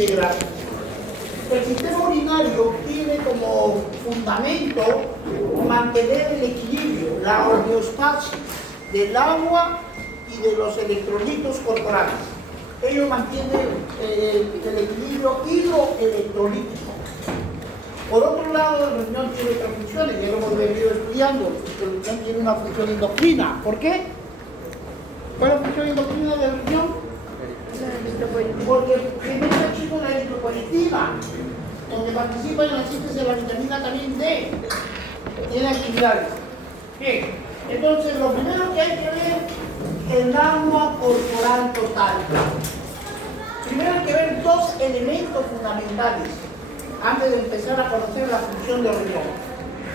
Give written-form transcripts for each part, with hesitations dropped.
integral. El sistema urinario tiene como fundamento mantener el equilibrio, la homeostasis del agua y de los electrolitos corporales. Ello mantiene el equilibrio hidroelectrolítico. Por otro lado, el riñón tiene otras funciones, ya lo hemos venido estudiando. El riñón tiene una función endocrina. ¿Por qué? ¿Cuál es la función endocrina del riñón? Porque genera, chicos, la eritropoyetina, donde participa en la síntesis de la vitamina también D. Tiene actividades. Bien, entonces lo primero que hay que ver, el agua corporal total. Primero hay que ver dos elementos fundamentales antes de empezar a conocer la función del riñón.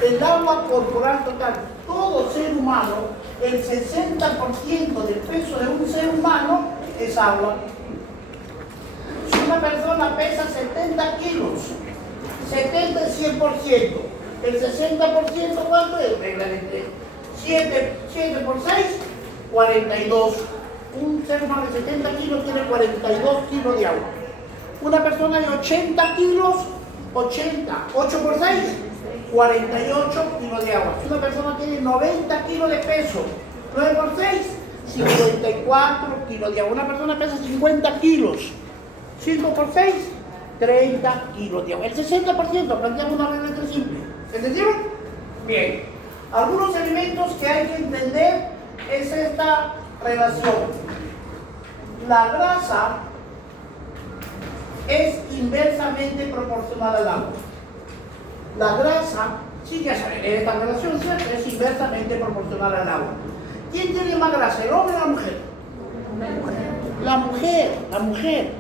El agua corporal total. Todo ser humano, el 60% del peso de un ser humano es agua. Si una persona pesa 70 kilos, 70 es 100%. El 60%, ¿cuánto es? Regla de 3. 7 por 6, 42. Un ser humano de 70 kilos tiene 42 kilos de agua. Una persona de 80 kilos, 80. 8 por 6, 48 kilos de agua. Si una persona tiene 90 kilos de peso, 9 por 6, 54 kilos de agua. Una persona pesa 50 kilos, 5 por 6, 30 kilos de agua. El 60%, planteamos una regla de 3 simple. ¿Entendieron? Bien. Algunos elementos que hay que entender es esta relación. La grasa es inversamente proporcional al agua. La grasa, sí, ya saben, esta relación, ¿cierto?, es inversamente proporcional al agua. ¿Quién tiene más grasa, el hombre o la mujer? La mujer.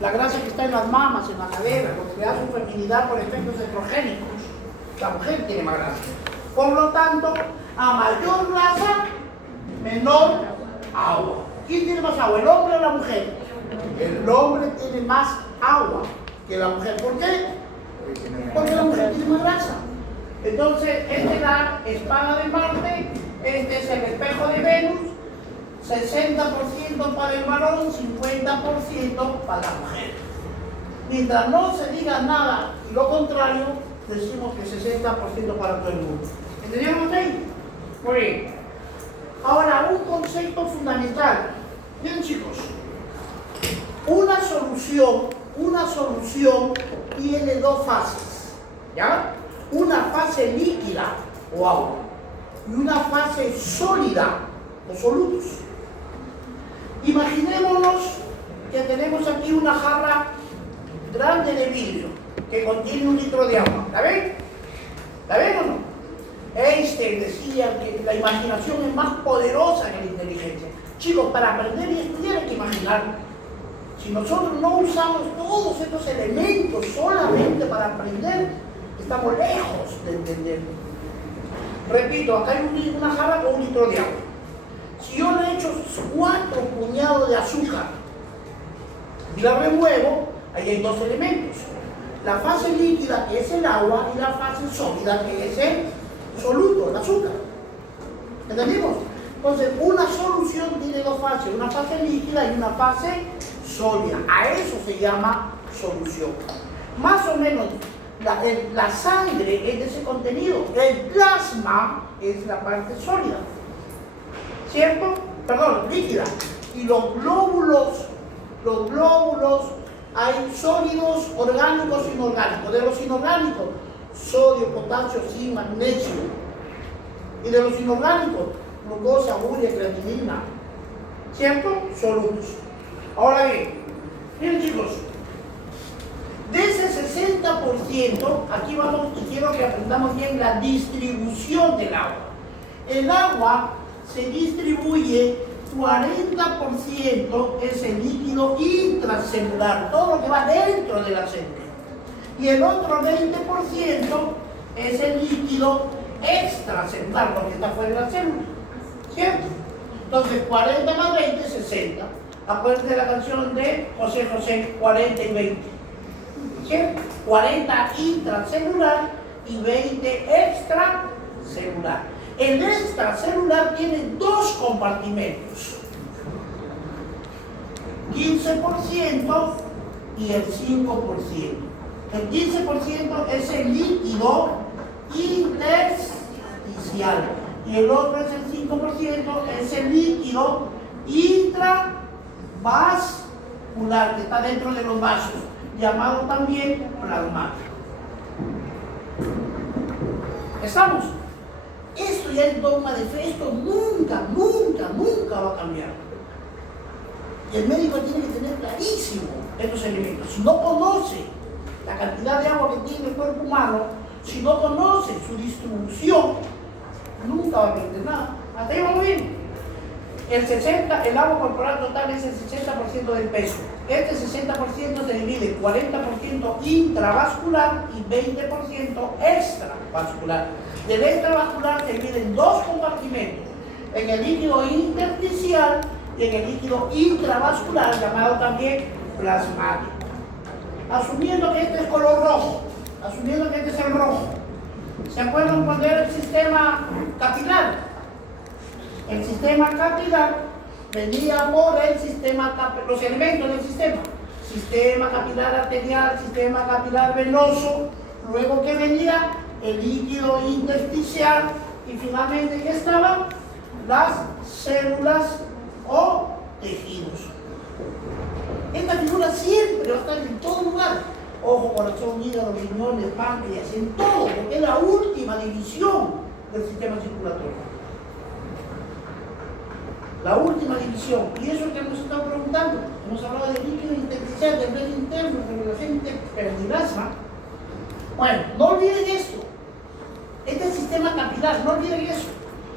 La grasa que está en las mamas, en la cadera, porque le da su feminidad por efectos estrogénicos. La mujer tiene más grasa. Por lo tanto, a mayor grasa, menor agua. ¿Quién tiene más agua, el hombre o la mujer? El hombre tiene más agua que la mujer. ¿Por qué? Porque la mujer tiene más grasa. Entonces, esta es la espada de Marte, este es el espejo de Venus, 60% para el varón, 50% para la mujer. Mientras no se diga nada y lo contrario, decimos que 60% para todo el mundo. ¿Entendieron ahí? Muy bien. Ahora, un concepto fundamental. Bien, chicos, una solución tiene dos fases, ¿ya? Una fase líquida o agua y una fase sólida o solutos. Imaginémonos que tenemos aquí una jarra grande de vidrio que contiene 1 litro de agua. ¿La ven? ¿La ven o no? Einstein decía que la imaginación es más poderosa que la inteligencia. Chicos, para aprender y estudiar hay que imaginar. Si nosotros no usamos todos estos elementos solamente para aprender, estamos lejos de entender. Repito, acá hay una jarra con 1 litro de agua. Si yo le echo 4 puñados de azúcar y la remuevo, ahí hay dos elementos. La fase líquida, que es el agua, y la fase sólida, que es el soluto, el azúcar. ¿Entendimos? Entonces, una solución tiene dos fases, una fase líquida y una fase sólida. A eso se llama solución. Más o menos, la sangre es de ese contenido. El plasma es la parte sólida. ¿Cierto? Perdón, líquida. Y los glóbulos, hay sólidos, orgánicos e inorgánicos. De los inorgánicos, sodio, potasio, zinc, magnesio. Y de los inorgánicos, glucosa, urea, creatinina. ¿Cierto? Solutos. Ahora bien, miren, chicos, de ese 60%, aquí vamos y quiero que aprendamos bien la distribución del agua. El agua se distribuye 40% es el líquido intracelular, todo lo que va dentro de la célula. Y el otro 20% es el líquido extracelular, lo que está fuera de la célula. ¿Cierto? Entonces, 40 más 20, 60. Acuérdense de la canción de José José, 40 y 20. ¿Cierto? 40 intracelular y 20 extracelular. El extracelular tiene dos compartimentos, 15% y el 5%. El 15% es el líquido intersticial y el otro es el 5%, es el líquido intravascular que está dentro de los vasos, llamado también plasmático. ¿Estamos? Esto ya es dogma de fe, esto nunca va a cambiar. Y el médico tiene que tener clarísimo estos elementos. Si no conoce la cantidad de agua que tiene el cuerpo humano, si no conoce su distribución, nunca va a aprender nada. Hasta ahí vamos bien. El agua corporal total es el 60% del peso. Este 60% se divide 40% intravascular y 20% extravascular. Del extravascular se divide en dos compartimentos, en el líquido intersticial y en el líquido intravascular, llamado también plasmático. Asumiendo que este es color rojo, asumiendo que este es el rojo, ¿se acuerdan cuando era el sistema capilar? El sistema capilar venía por el los elementos del sistema capilar arterial, sistema capilar venoso, luego que venía el líquido intersticial y finalmente que estaban las células o tejidos. Esta figura siempre va a estar en todo lugar: ojo, corazón, hígado, riñones, páncreas, en todo, porque es la última división del sistema circulatorio. La última división. Y eso es lo que hemos estado preguntando. Hemos hablado del líquido intersticial, del medio interno, de la gente perdilasma. Bueno, no olviden esto. Este es el sistema capilar, no olviden eso.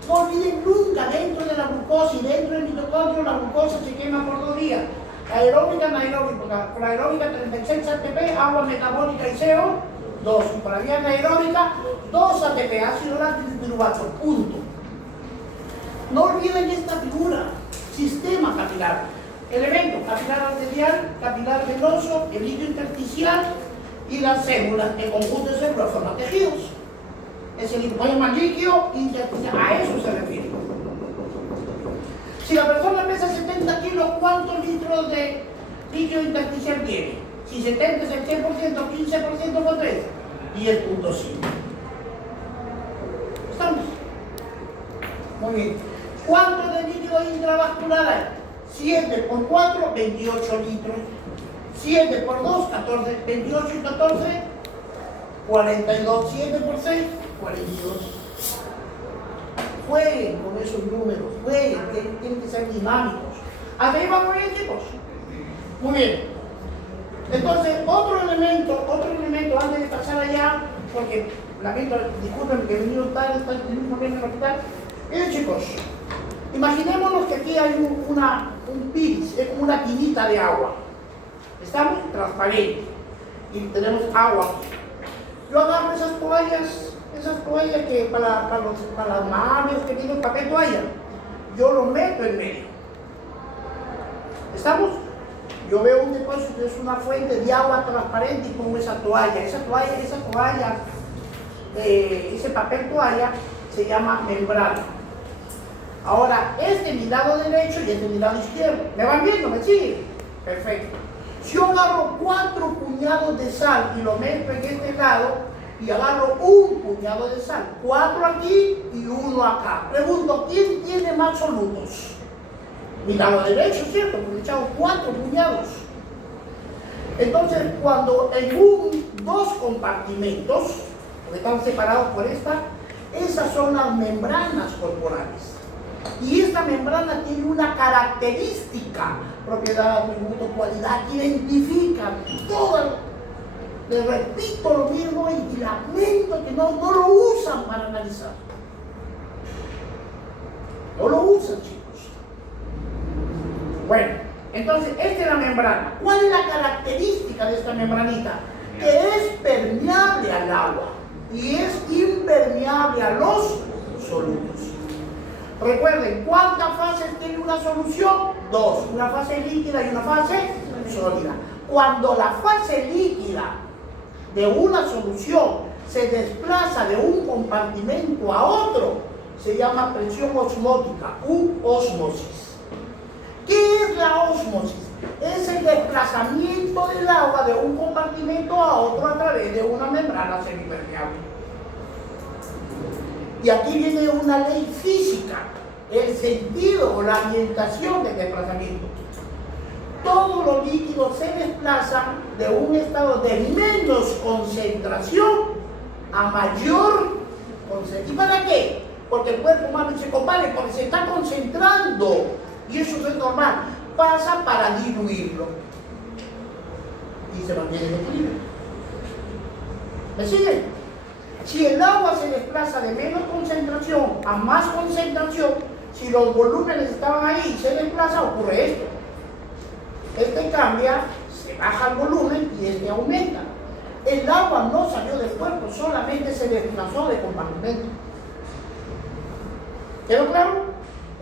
No olviden nunca, dentro de la glucosa y dentro del mitocondrio, la glucosa se quema por 2 días. Aeróbica, anaeróbica. Por aeróbica 36 ATP, agua metabólica y CO2. Y por la vía anaeróbica 2 ATP, ácido láctico y piruvato. Punto. No olviden esta figura: sistema capilar. Elemento: capilar arterial, capilar venoso, el líquido intersticial y las células. El conjunto de células forman tejidos. Es el líquido intersticial. A eso se refiere. Si la persona pesa 70 kilos, ¿cuántos litros de líquido intersticial tiene? Si 70 es el 100%, 15% por 3, 10.5. ¿Estamos? Muy bien. ¿Cuánto de líquido intravascular hay? 7 por 4, 28 litros. 7 por 2, 14. 28 y 14, 42. 7 por 6, 42. Jueguen con esos números, jueguen, tienen que ser dinámicos. ¿Hasta ahí vamos bien, chicos? Muy bien. Entonces, otro elemento, antes de pasar allá, porque lamento, disculpen que he venido tarde, está en un problema en el hospital. Miren, chicos, imaginémonos que aquí hay un pis, es como una tinita de agua. Estamos transparentes y tenemos agua. Yo agarro esas toallas que para las manos que tienen papel toalla, yo lo meto en medio. ¿Estamos? Yo veo un depósito, es una fuente de agua transparente y pongo esa toalla, ese papel toalla se llama membrana. Ahora, este es mi lado derecho y este es mi lado izquierdo. ¿Me van viendo? ¿Me siguen? Perfecto. Si yo agarro 4 puñados de sal y lo meto en este lado y agarro un puñado de sal, 4 aquí y 1 acá, pregunto, ¿quién tiene más solutos? Mi lado derecho, ¿cierto? Porque he echado 4 puñados. Entonces, cuando en 2 compartimentos, que están separados por esas son las membranas corporales. Y esta membrana tiene una característica, propiedad, atributo, cualidad, que identifica todo. Les repito lo mismo y lamento que no lo usan para analizar. No lo usan, chicos. Bueno, entonces, esta es la membrana. ¿Cuál es la característica de esta membranita? Que es permeable al agua y es impermeable a los solutos. Recuerden, ¿cuántas fases tiene una solución? 2, una fase líquida y una fase sólida. Cuando la fase líquida de una solución se desplaza de un compartimento a otro, se llama presión osmótica u ósmosis. ¿Qué es la ósmosis? es el desplazamiento del agua de un compartimento a otro a través de una membrana semipermeable. Y aquí viene una ley física, el sentido o la orientación del desplazamiento. Todos los líquidos se desplazan de un estado de menos concentración a mayor concentración. ¿Y para qué? Porque el cuerpo humano se compare, porque se está concentrando, y eso no es normal. Pasa para diluirlo y se mantiene el equilibrio. ¿Me siguen? Si el agua se desplaza de menos concentración a más concentración, si los volúmenes estaban ahí y se desplaza, ocurre esto. Este cambia, se baja el volumen y este aumenta. El agua no salió del cuerpo, solamente se desplazó de compartimento. ¿Quedó claro?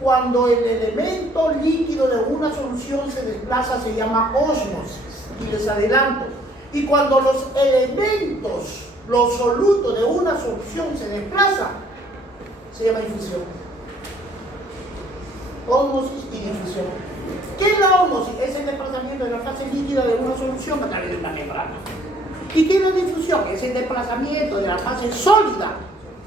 Cuando el elemento líquido de una solución se desplaza se llama ósmosis, y les adelanto. Y cuando los elementos, los solutos de una solución se desplazan, se llama difusión. Ósmosis y difusión. ¿Qué es la ósmosis? Es el desplazamiento de la fase líquida de una solución a través de una membrana. ¿Y qué es la difusión? Es el desplazamiento de la fase sólida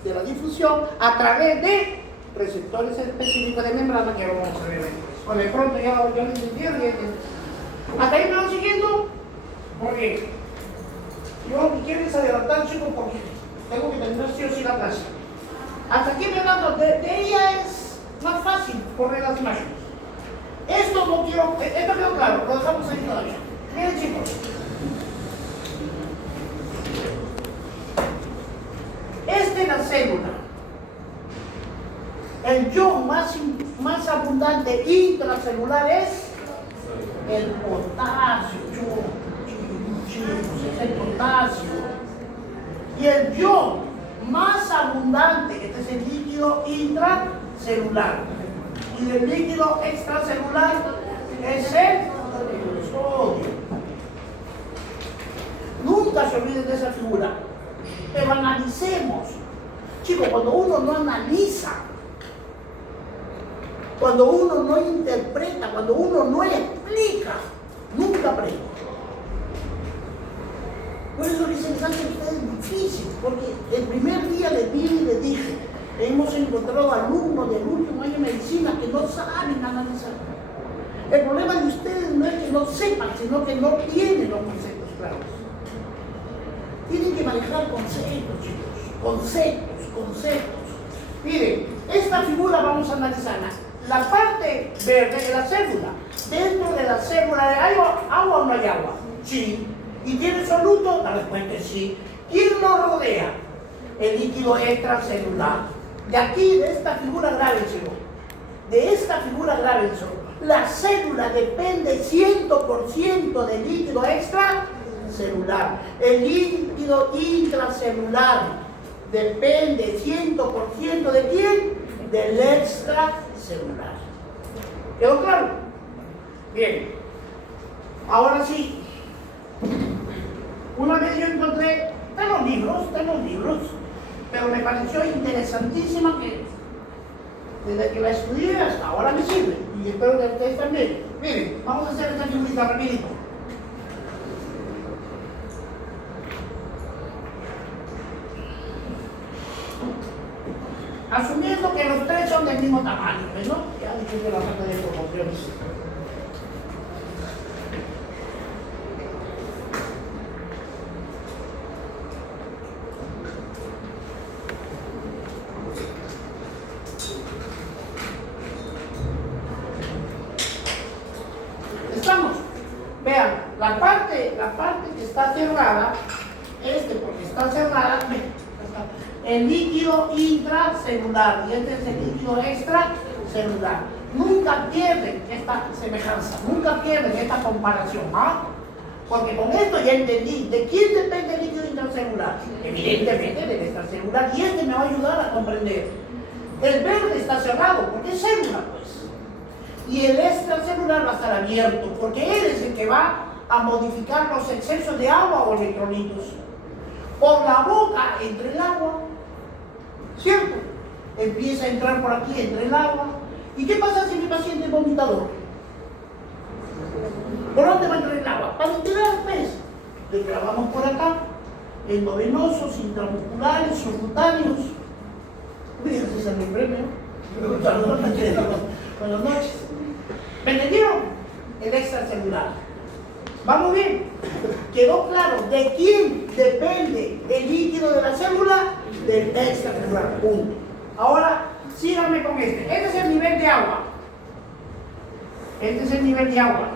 de la difusión a través de receptores específicos de membrana que vamos a ver después. Bueno, de pronto ya lo entendieron. ¿Hasta ahí me van siguiendo? Muy bien. Yo lo que quiero es adelantar, chicos, porque tengo que terminar sí o sí la clase. Hasta aquí me hablando de ella es más fácil correr las imágenes. Esto no quiero, esto quedó claro, lo dejamos ahí todavía. Miren, chicos. Esta es la célula. El ion más abundante intracelular es el potasio. Es el potasio. Y el ion más abundante, este es el líquido intracelular. Y el líquido extracelular es el sodio. Nunca se olviden de esa figura. Pero analicemos. Chicos, cuando uno no analiza, cuando uno no interpreta, cuando uno no explica, nunca aprende. Por eso les hace a ustedes difícil, porque el primer día les vi y les dije, hemos encontrado alumnos del último año de medicina que no saben analizar. El problema de ustedes no es que no sepan, sino que no tienen los conceptos claros. Tienen que manejar conceptos, chicos, conceptos. Miren, esta figura vamos a analizarla. La parte verde de la célula. Dentro de la célula ¿hay agua o no hay agua? Sí. ¿Y tiene soluto? La respuesta es sí. ¿Quién lo rodea? El líquido extracelular. De aquí, de esta figura, grábenselo. De esta figura, grábenselo. La célula depende 100% del líquido extracelular. El líquido intracelular depende 100% de quién? Del extracelular. ¿Quedó claro? Bien. Ahora sí. Una vez yo encontré, están los libros, pero me pareció interesantísima que desde que la estudié hasta ahora me sirve, y espero que ustedes también. Miren, vamos a hacer esta figurita rapidito. Asumiendo que los tres son del mismo tamaño, ¿no? Ya dije que la falta de proporciones. Vean, la parte que está cerrada, porque está cerrada, el líquido intracelular y este es el líquido extracelular. Nunca pierden esta semejanza, nunca pierden esta comparación, ¿ah? Porque con esto ya entendí de quién depende el líquido intracelular. Evidentemente del extracelular, y este me va a ayudar a comprender. El verde está cerrado porque es célula, pues. Y el extracelular va a estar abierto, porque él es el que va a modificar los excesos de agua o electrolitos. Por la boca entra el agua, ¿cierto? Empieza a entrar por aquí, entra el agua. ¿Y qué pasa si mi paciente es vomitador? ¿Por dónde va a entrar el agua? Para integrar, pues. Le clavamos por acá, endovenosos, intramusculares, subcutáneos. Uy, ese es mi premio. Buenas noches. ¿Me entendieron? El extracelular. ¿Vamos bien? ¿Quedó claro de quién depende el líquido de la célula? Del extracelular. Punto. Ahora, síganme con este. Este es el nivel de agua. Este es el nivel de agua.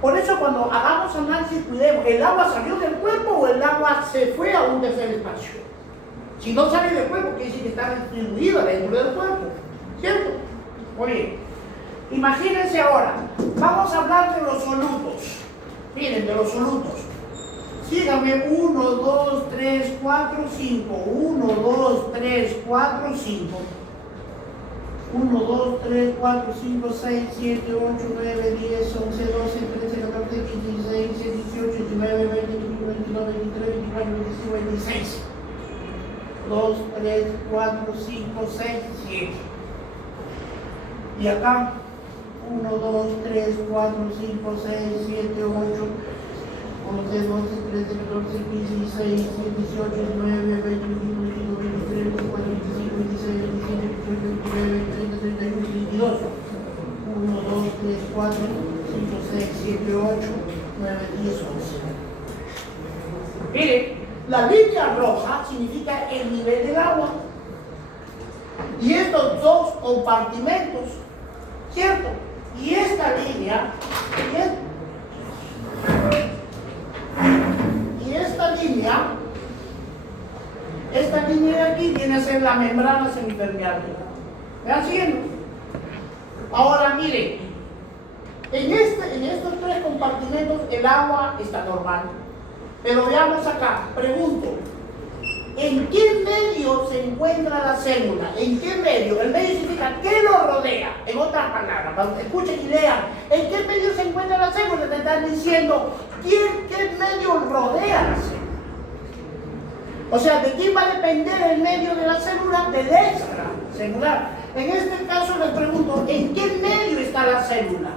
Por eso cuando hagamos análisis, cuidemos, ¿el agua salió del cuerpo o el agua se fue a un tercer espacio? Si no sale del cuerpo, quiere decir que está distribuida dentro del cuerpo, ¿cierto? Muy bien. Imagínense ahora, vamos a hablar de los solutos. Miren, de los solutos. Síganme, 1, 2, 3, 4, 5. 1, 2, 3, 4, 5. 1, 2, 3, 4, 5, 6, 7, 8, 9, 10, 11, 12, 13, 14, 15, 16, 17, 18, 19, 20, 21, 22, 23, 24, 25, 26. 2, 3, 4, 5, 6, 7. Y acá, 1, 2, 3, 4, 5, 6, 7, 8, 11, 12, 13, 14, 15, 16, 17, 18, 19, 20, 21, 22, 23, 24, 25, 26, 27, 28, 29, 30, 31, 32. 1, 2, 3, 4, 5, 6, 7, 8, 9, 10, 11. Miren, la línea roja significa el nivel del agua. Y estos dos compartimentos, ¿cierto? Y esta línea, esta línea de aquí viene a ser la membrana semipermeable. ¿Me van siguiendo? Ahora miren, en estos tres compartimentos el agua está normal. Pero veamos acá, pregunto, ¿en qué medio se encuentra la célula? ¿En qué medio? El medio significa ¿qué lo rodea? En otras palabras, escuchen y lean. ¿En qué medio se encuentra la célula? Te están diciendo ¿qué medio rodea la célula? O sea, ¿de quién va a depender el medio de la célula? Del extracelular. En este caso les pregunto, ¿en qué medio está la célula?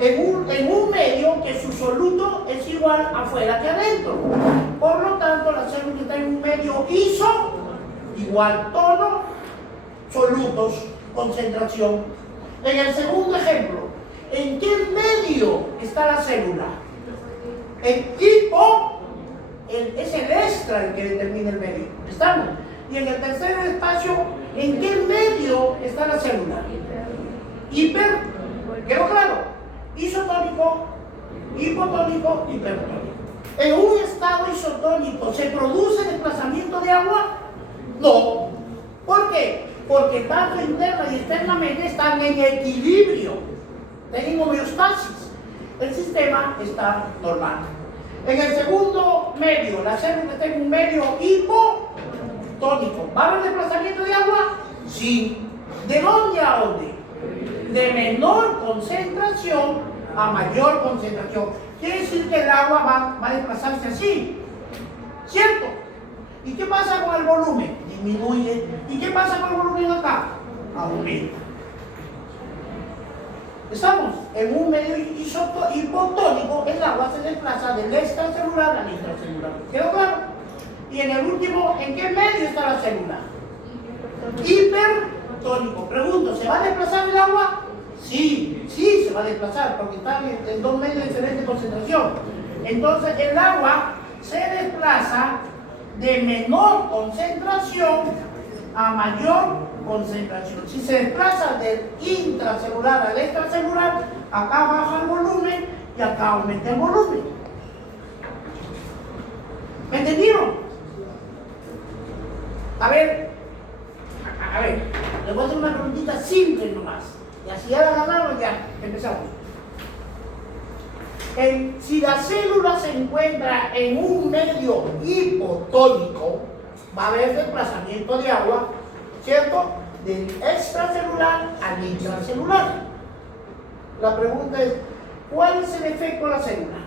En un medio que su soluto es igual afuera que adentro. Por lo tanto, la célula está en un medio iso, igual tono, solutos, concentración. En el segundo ejemplo, ¿en qué medio está la célula? En hipo, es el extra el que determina el medio. ¿Estamos? Y en el tercer espacio, ¿en qué medio está la célula? Hiper, ¿quedó claro? Isotónico, hipotónico, hipertónico. En un estado isotónico, ¿se produce desplazamiento de agua? No. ¿Por qué? Porque tanto interna y externamente están en equilibrio, tienen homeostasis. El sistema está normal. En el segundo medio, la célula está en un medio hipotónico. ¿Va a haber desplazamiento de agua? Sí. ¿De dónde a dónde? De menor concentración a mayor concentración. Quiere decir que el agua va a desplazarse así, ¿cierto? ¿Y qué pasa con el volumen? Disminuye. ¿Y qué pasa con el volumen acá? Aumenta. Estamos en un medio hipotónico, el agua se desplaza del extracelular al intracelular. ¿Quedó claro? Y en el último, ¿en qué medio está la célula? Hipertónico. Pregunto, ¿se va a desplazar el agua? Sí, sí se va a desplazar, porque están en dos medios de diferente concentración. Entonces el agua se desplaza de menor concentración a mayor concentración. Si se desplaza del intracelular al extracelular, acá baja el volumen y acá aumenta el volumen. ¿Me entendieron? A ver, les voy a hacer una preguntita simple nomás. Y así ya la ganaron, ya empezamos. Si la célula se encuentra en un medio hipotónico, va a haber desplazamiento de agua, ¿cierto? Del extracelular al intracelular. La pregunta es, ¿cuál es el efecto de la célula?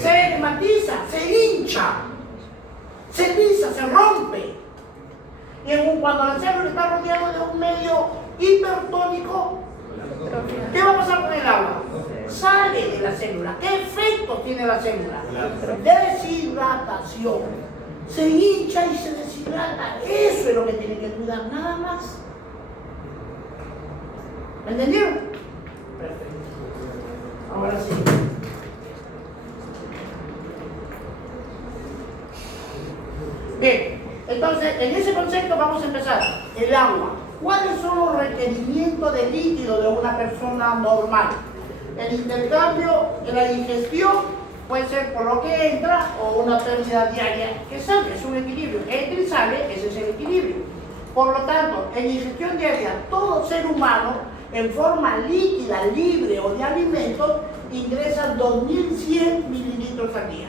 Se hematiza, se hincha, se lisa, se rompe. Y cuando la célula célula. ¿Qué efecto tiene la célula? Deshidratación. Se hincha y se deshidrata. Eso es lo que tiene que cuidar, nada más. ¿Me entendieron? Perfecto. Ahora sí. Bien, entonces en ese concepto vamos a empezar. El agua. ¿Cuáles son los requerimientos de líquido de una persona normal? El intercambio, la ingestión, puede ser por lo que entra o una pérdida diaria que sale, es un equilibrio. Entra y sale, ese es el equilibrio. Por lo tanto, en ingestión diaria, todo ser humano, en forma líquida, libre o de alimentos, ingresa 2100 mililitros al día.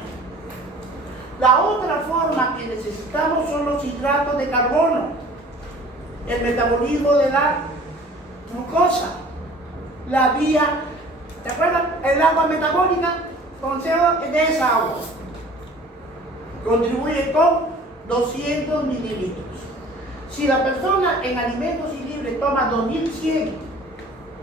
La otra forma que necesitamos son los hidratos de carbono, el metabolismo de la glucosa, la vía, ¿te acuerdas? El agua metabólica, consejo de esa agua, contribuye con 200 mililitros. Si la persona en alimentos y libres toma 2100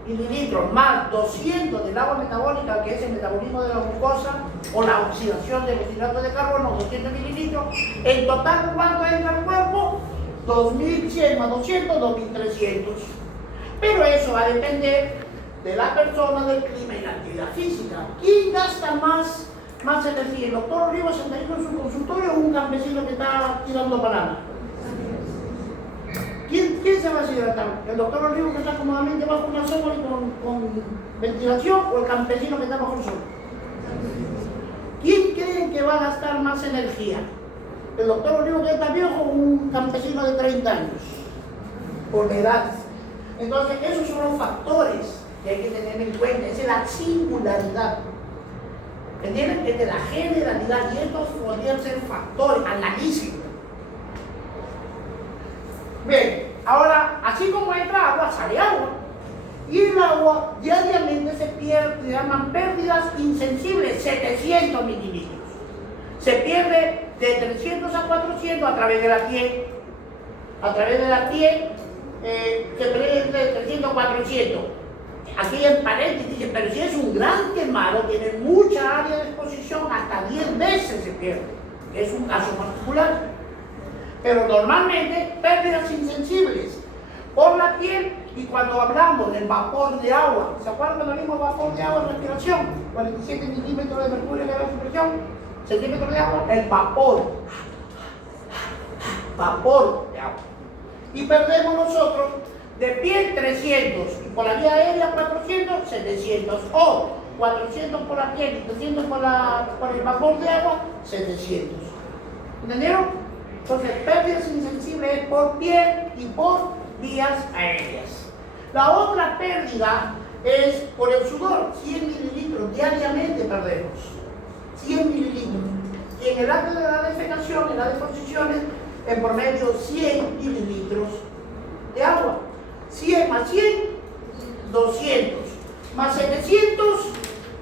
mililitros más 200 del agua metabólica, que es el metabolismo de la glucosa o la oxidación de los hidratos de carbono, 200 mililitros, en total, ¿cuánto entra al cuerpo? 2100 más 200, 2300. Pero eso va a depender de la persona, del clima y la actividad física. ¿Quién gasta más energía? ¿El doctor Olivo sentadito en su consultorio o un campesino que está tirando banana? ¿Quién se va a deshidratar? ¿El doctor Olivo que está cómodamente bajo una sombra y con ventilación o el campesino que está bajo el sol? ¿Quién creen que va a gastar más energía? ¿El doctor Olivo que está viejo o un campesino de 30 años? Por la edad. Entonces, esos son los factores que hay que tener en cuenta. Esa es la singularidad. ¿Entienden? Es de la generalidad y estos podrían ser factores, analíticos. Bien, ahora, así como entra agua, sale agua. Y el agua diariamente se pierde, se llaman pérdidas insensibles, 700 mililitros. Se pierde de 300 a 400 a través de la piel. A través de la piel se pierde entre 300 a 400. Aquí en paréntesis dice, pero si es un gran quemado, tiene mucha área de exposición, hasta 10 veces se pierde. Es un caso particular. Pero normalmente pérdidas insensibles por la piel. Y cuando hablamos del vapor de agua, ¿se acuerdan cuando hablamos vapor de agua en respiración? 47 milímetros de mercurio de la presión, centímetros de agua, el vapor de agua. Y perdemos nosotros de piel 300, y por la vía aérea 400, 700, o 400 por la piel y 300 por el vapor de agua, 700. ¿Entendieron? Entonces, pérdidas insensibles es por piel y por vías aéreas. La otra pérdida es por el sudor, 100 mililitros diariamente perdemos. 100 mililitros. Y en el acto de la defecación, en las deposiciones, en promedio 100 mililitros de agua. 100 más 100, 200. Más 700,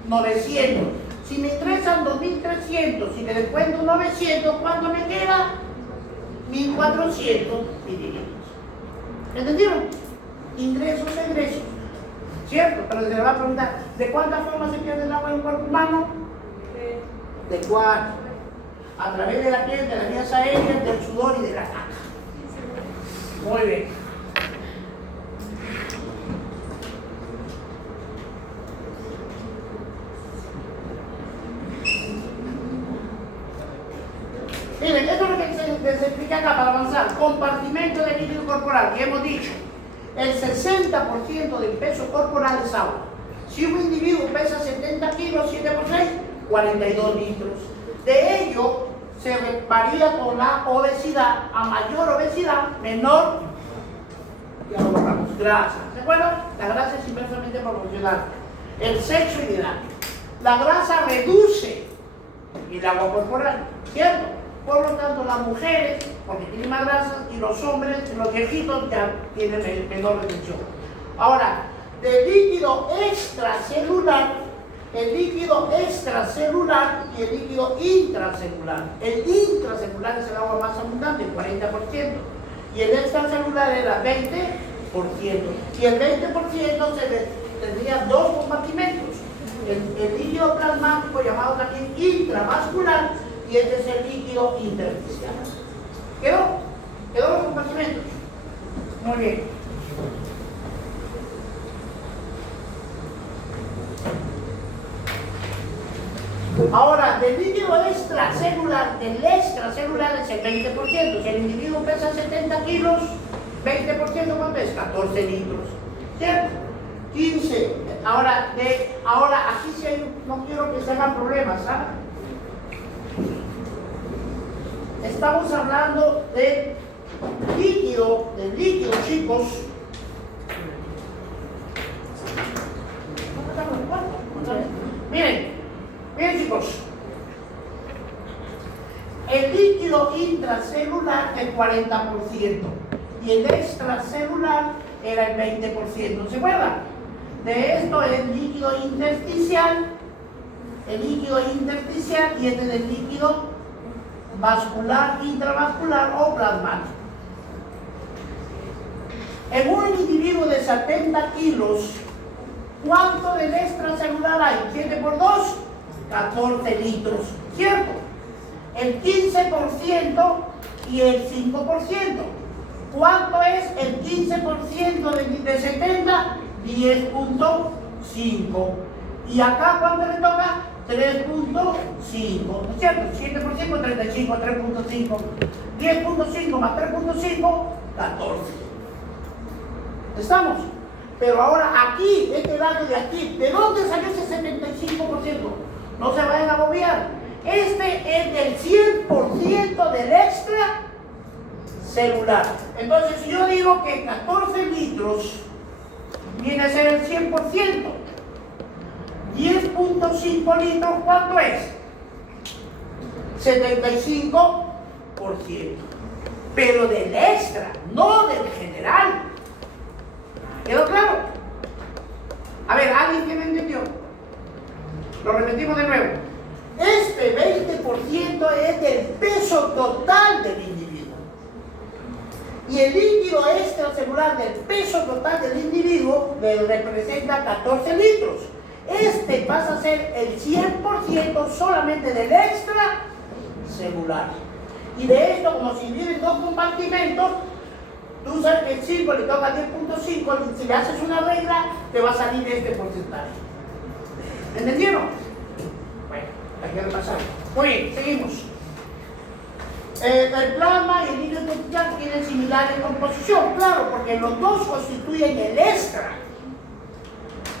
900. Si me ingresan 2300, si me descuento 900, ¿cuánto me queda? 1400 mililitros. ¿Entendieron? Ingresos, egresos. ¿Cierto? Pero se le va a preguntar, ¿de cuántas formas se pierde el agua en un cuerpo humano? De 4. A través de la piel, de las vías aéreas, del sudor y de la caca. Muy bien. Miren, esto es lo que se explica acá para avanzar. Compartimento del líquido corporal, que hemos dicho. El 60% del peso corporal es agua. Si un individuo pesa 70 kilos, 7 por 6, 42 litros. De ello, se varía con la obesidad. A mayor obesidad, menor, ya lo borramos, grasa. ¿Se acuerdan? La grasa es inversamente proporcional. El sexo y la edad. La grasa reduce el agua corporal, ¿cierto? Por lo tanto, las mujeres, porque tienen más grasa, y los hombres, los viejitos, ya tienen menor retención. Ahora, del líquido extracelular, el líquido extracelular y el líquido intracelular. El intracelular es el agua más abundante, 40%, y el extracelular era 20%. Y el 20% tendría dos compartimentos. el líquido plasmático llamado también intravascular, y este es el líquido intersticial. ¿Quedó? ¿Quedó los compartimentos? Muy bien. Ahora, del líquido extracelular, el extracelular es el 20%. Si el individuo pesa 70 kilos, 20% ¿cuánto es? 14 litros. ¿Cierto? 15. Ahora aquí sí no quiero que se hagan problemas, ¿sabes? Estamos hablando del líquido, chicos. Miren, chicos. El líquido intracelular el 40% y el extracelular era el 20%. ¿Se acuerdan? De esto es el líquido intersticial y este es el líquido vascular, intravascular o plasmático. En un individuo de 70 kilos, ¿cuánto del extracelular hay? 7 por 2, 14 litros, ¿cierto? El 15% y el 5%. ¿Cuánto es el 15% de 70? 10.5. ¿Y acá cuánto le toca? 3.5, ¿no es cierto? 7%, 35, 3.5. 10.5 más 3.5, 14. ¿Estamos? Pero ahora aquí, este dato de aquí, ¿de dónde salió ese 75%? No se vayan a agobiar. Este es del 100% del extracelular. Entonces, si yo digo que 14 litros viene a ser el 100%, 10.5 litros, ¿cuánto es? 75%. Pero del extra, no del general. ¿Quedó claro? A ver, ¿alguien que me entendió? Lo repetimos de nuevo. Este 20% es del peso total del individuo. Y el líquido extracelular del peso total del individuo le representa 14 litros. Este pasa a ser el 100% solamente del extracelular. Y de esto, como si vienen dos compartimentos, tú sabes que el 5 le toca 10.5, si le haces una regla, te va a salir este porcentaje. ¿Entendieron? Bueno, hay que repasar. Muy bien, seguimos. El plasma y el líquido intersticial tienen similares composición, claro, porque los dos constituyen el extra.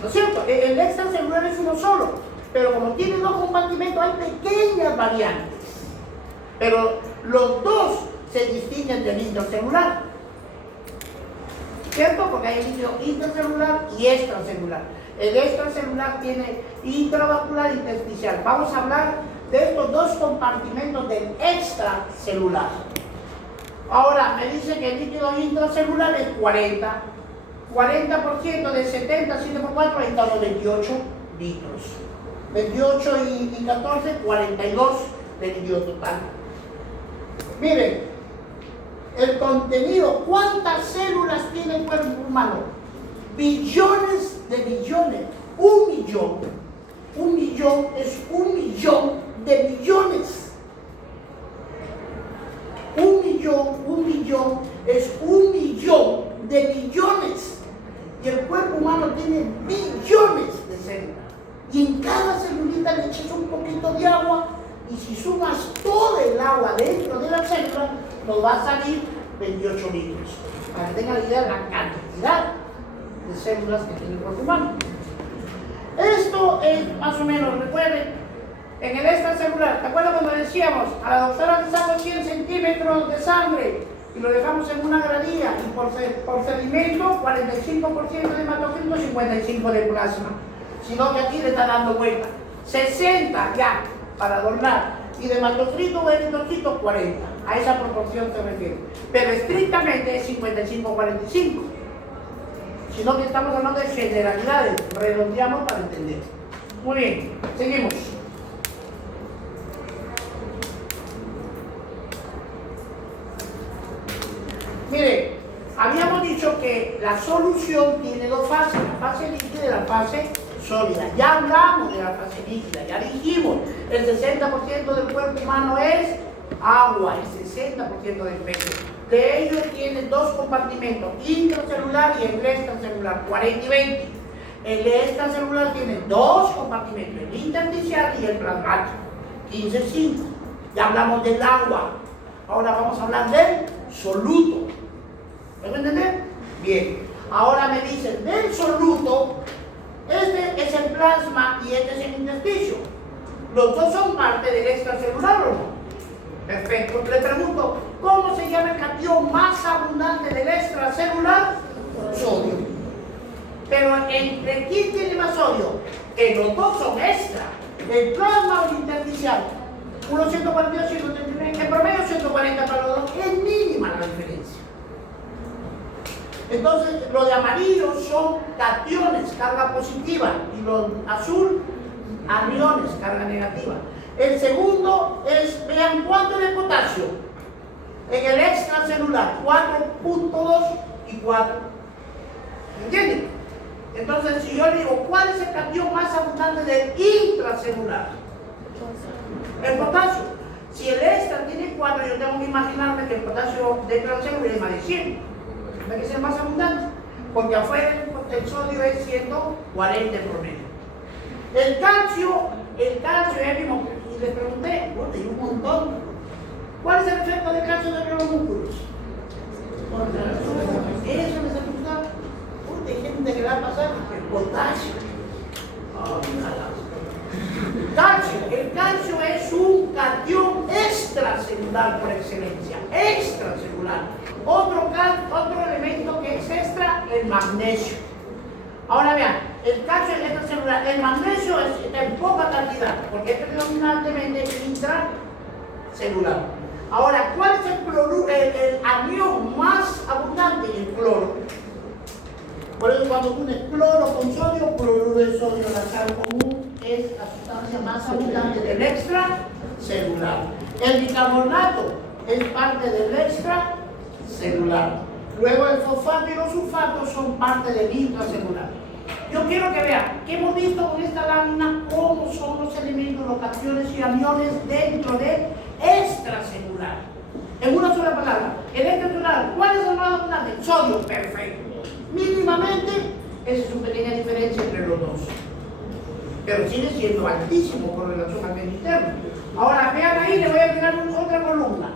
¿No es cierto? El extracelular es uno solo, pero como tiene dos compartimentos hay pequeñas variantes. Pero los dos se distinguen del intracelular. ¿Cierto? Porque hay líquido intracelular y extracelular. El extracelular tiene intravascular y intersticial. Vamos a hablar de estos dos compartimentos del extracelular. Ahora, me dice que el líquido intracelular es 40. 40% de 70, 7 por 4, ahí están los 28 litros. 28 y 14, 42 de líquido total. Miren, el contenido, ¿cuántas células tiene el cuerpo humano? Billones de billones. 1 millón. 1 millón es 1 millón de billones. 1 millón es 1 millón de billones. Y el cuerpo humano tiene billones de células. Y en cada celulita le echas un poquito de agua. Y si sumas todo el agua dentro de la célula, nos va a salir 28 litros. Para que tengan la idea de la cantidad de células que tiene el cuerpo humano. Esto es más o menos, recuerden, en el extracelular, ¿te acuerdas cuando decíamos a la doctora le saco 100 centímetros de sangre y lo dejamos en una gradilla y por sedimento 45% de hematocrito, 55% de plasma? Sino que aquí le está dando vuelta 60 ya para adornar y de hematocrito o eritrocito 40. A esa proporción se refiere. Pero estrictamente es 55-45. Sino que estamos hablando de generalidades, redondeamos para entender. Muy bien, seguimos. Mire, habíamos dicho que la solución tiene dos fases, la fase líquida y la fase sólida. Ya hablamos de la fase líquida, ya dijimos, el 60% del cuerpo humano es agua, el 60% del peso. De ellos tienen dos compartimentos, intracelular y el extracelular, 40 y 20. El extracelular tiene dos compartimentos, el intersticial y el plasmático, 15 y 5. Ya hablamos del agua, ahora vamos a hablar del soluto. ¿Pueden entender? Bien, ahora me dicen del soluto, este es el plasma y este es el intersticio. Los dos son parte del extracelular, ¿o no? Perfecto. Le pregunto, ¿cómo se llama el catión más abundante del extracelular? Sodio. Pero ¿entre quién tiene más sodio? Que los dos son extra. El plasma o el intersticial. Uno 142, 139, en promedio 140 para los dos. Es mínima la diferencia. Entonces, lo de amarillo son cationes, carga positiva, y lo azul, aniones, carga negativa. El segundo es, vean, ¿cuánto es el potasio? En el extracelular, 4.2 y 4. ¿Entienden? Entonces, si yo le digo, ¿cuál es el catión más abundante del intracelular? El potasio. Si el extra tiene 4, yo tengo que imaginarme que el potasio dentro del celular es más de 100. ¿Tiene que ser más abundante? Porque afuera el sodio es 140 en promedio. El calcio es mismo. Y les pregunté, bueno, hay un montón. ¿Cuál es el efecto del calcio sobre los músculos? Eso les ha gustado. Hay gente que le va a pasar el potasio. El calcio es un catión extracelular por excelencia. Extracelular. Otro elemento que es extra, el magnesio. Ahora vean, el calcio es extracelular. El magnesio es en poca cantidad, porque es predominantemente intracelular. Ahora, ¿cuál es el anión más abundante? El cloro. Por eso cuando unes cloro con sodio, cloruro de sodio, la sal común es la sustancia más abundante del extracelular. El bicarbonato es parte del extracelular. Luego el fosfato y los sulfatos son parte del intracelular. Yo quiero que vean que hemos visto con esta lámina cómo son los elementos, los cationes y aniones dentro del extracelular. En una sola palabra, el extracelular, ¿cuál es el más abundante? Sodio, perfecto. Mínimamente, esa es una pequeña diferencia entre los dos. Pero sigue siendo altísimo con relación al medio interno. Ahora, vean ahí, le voy a agregar otra columna.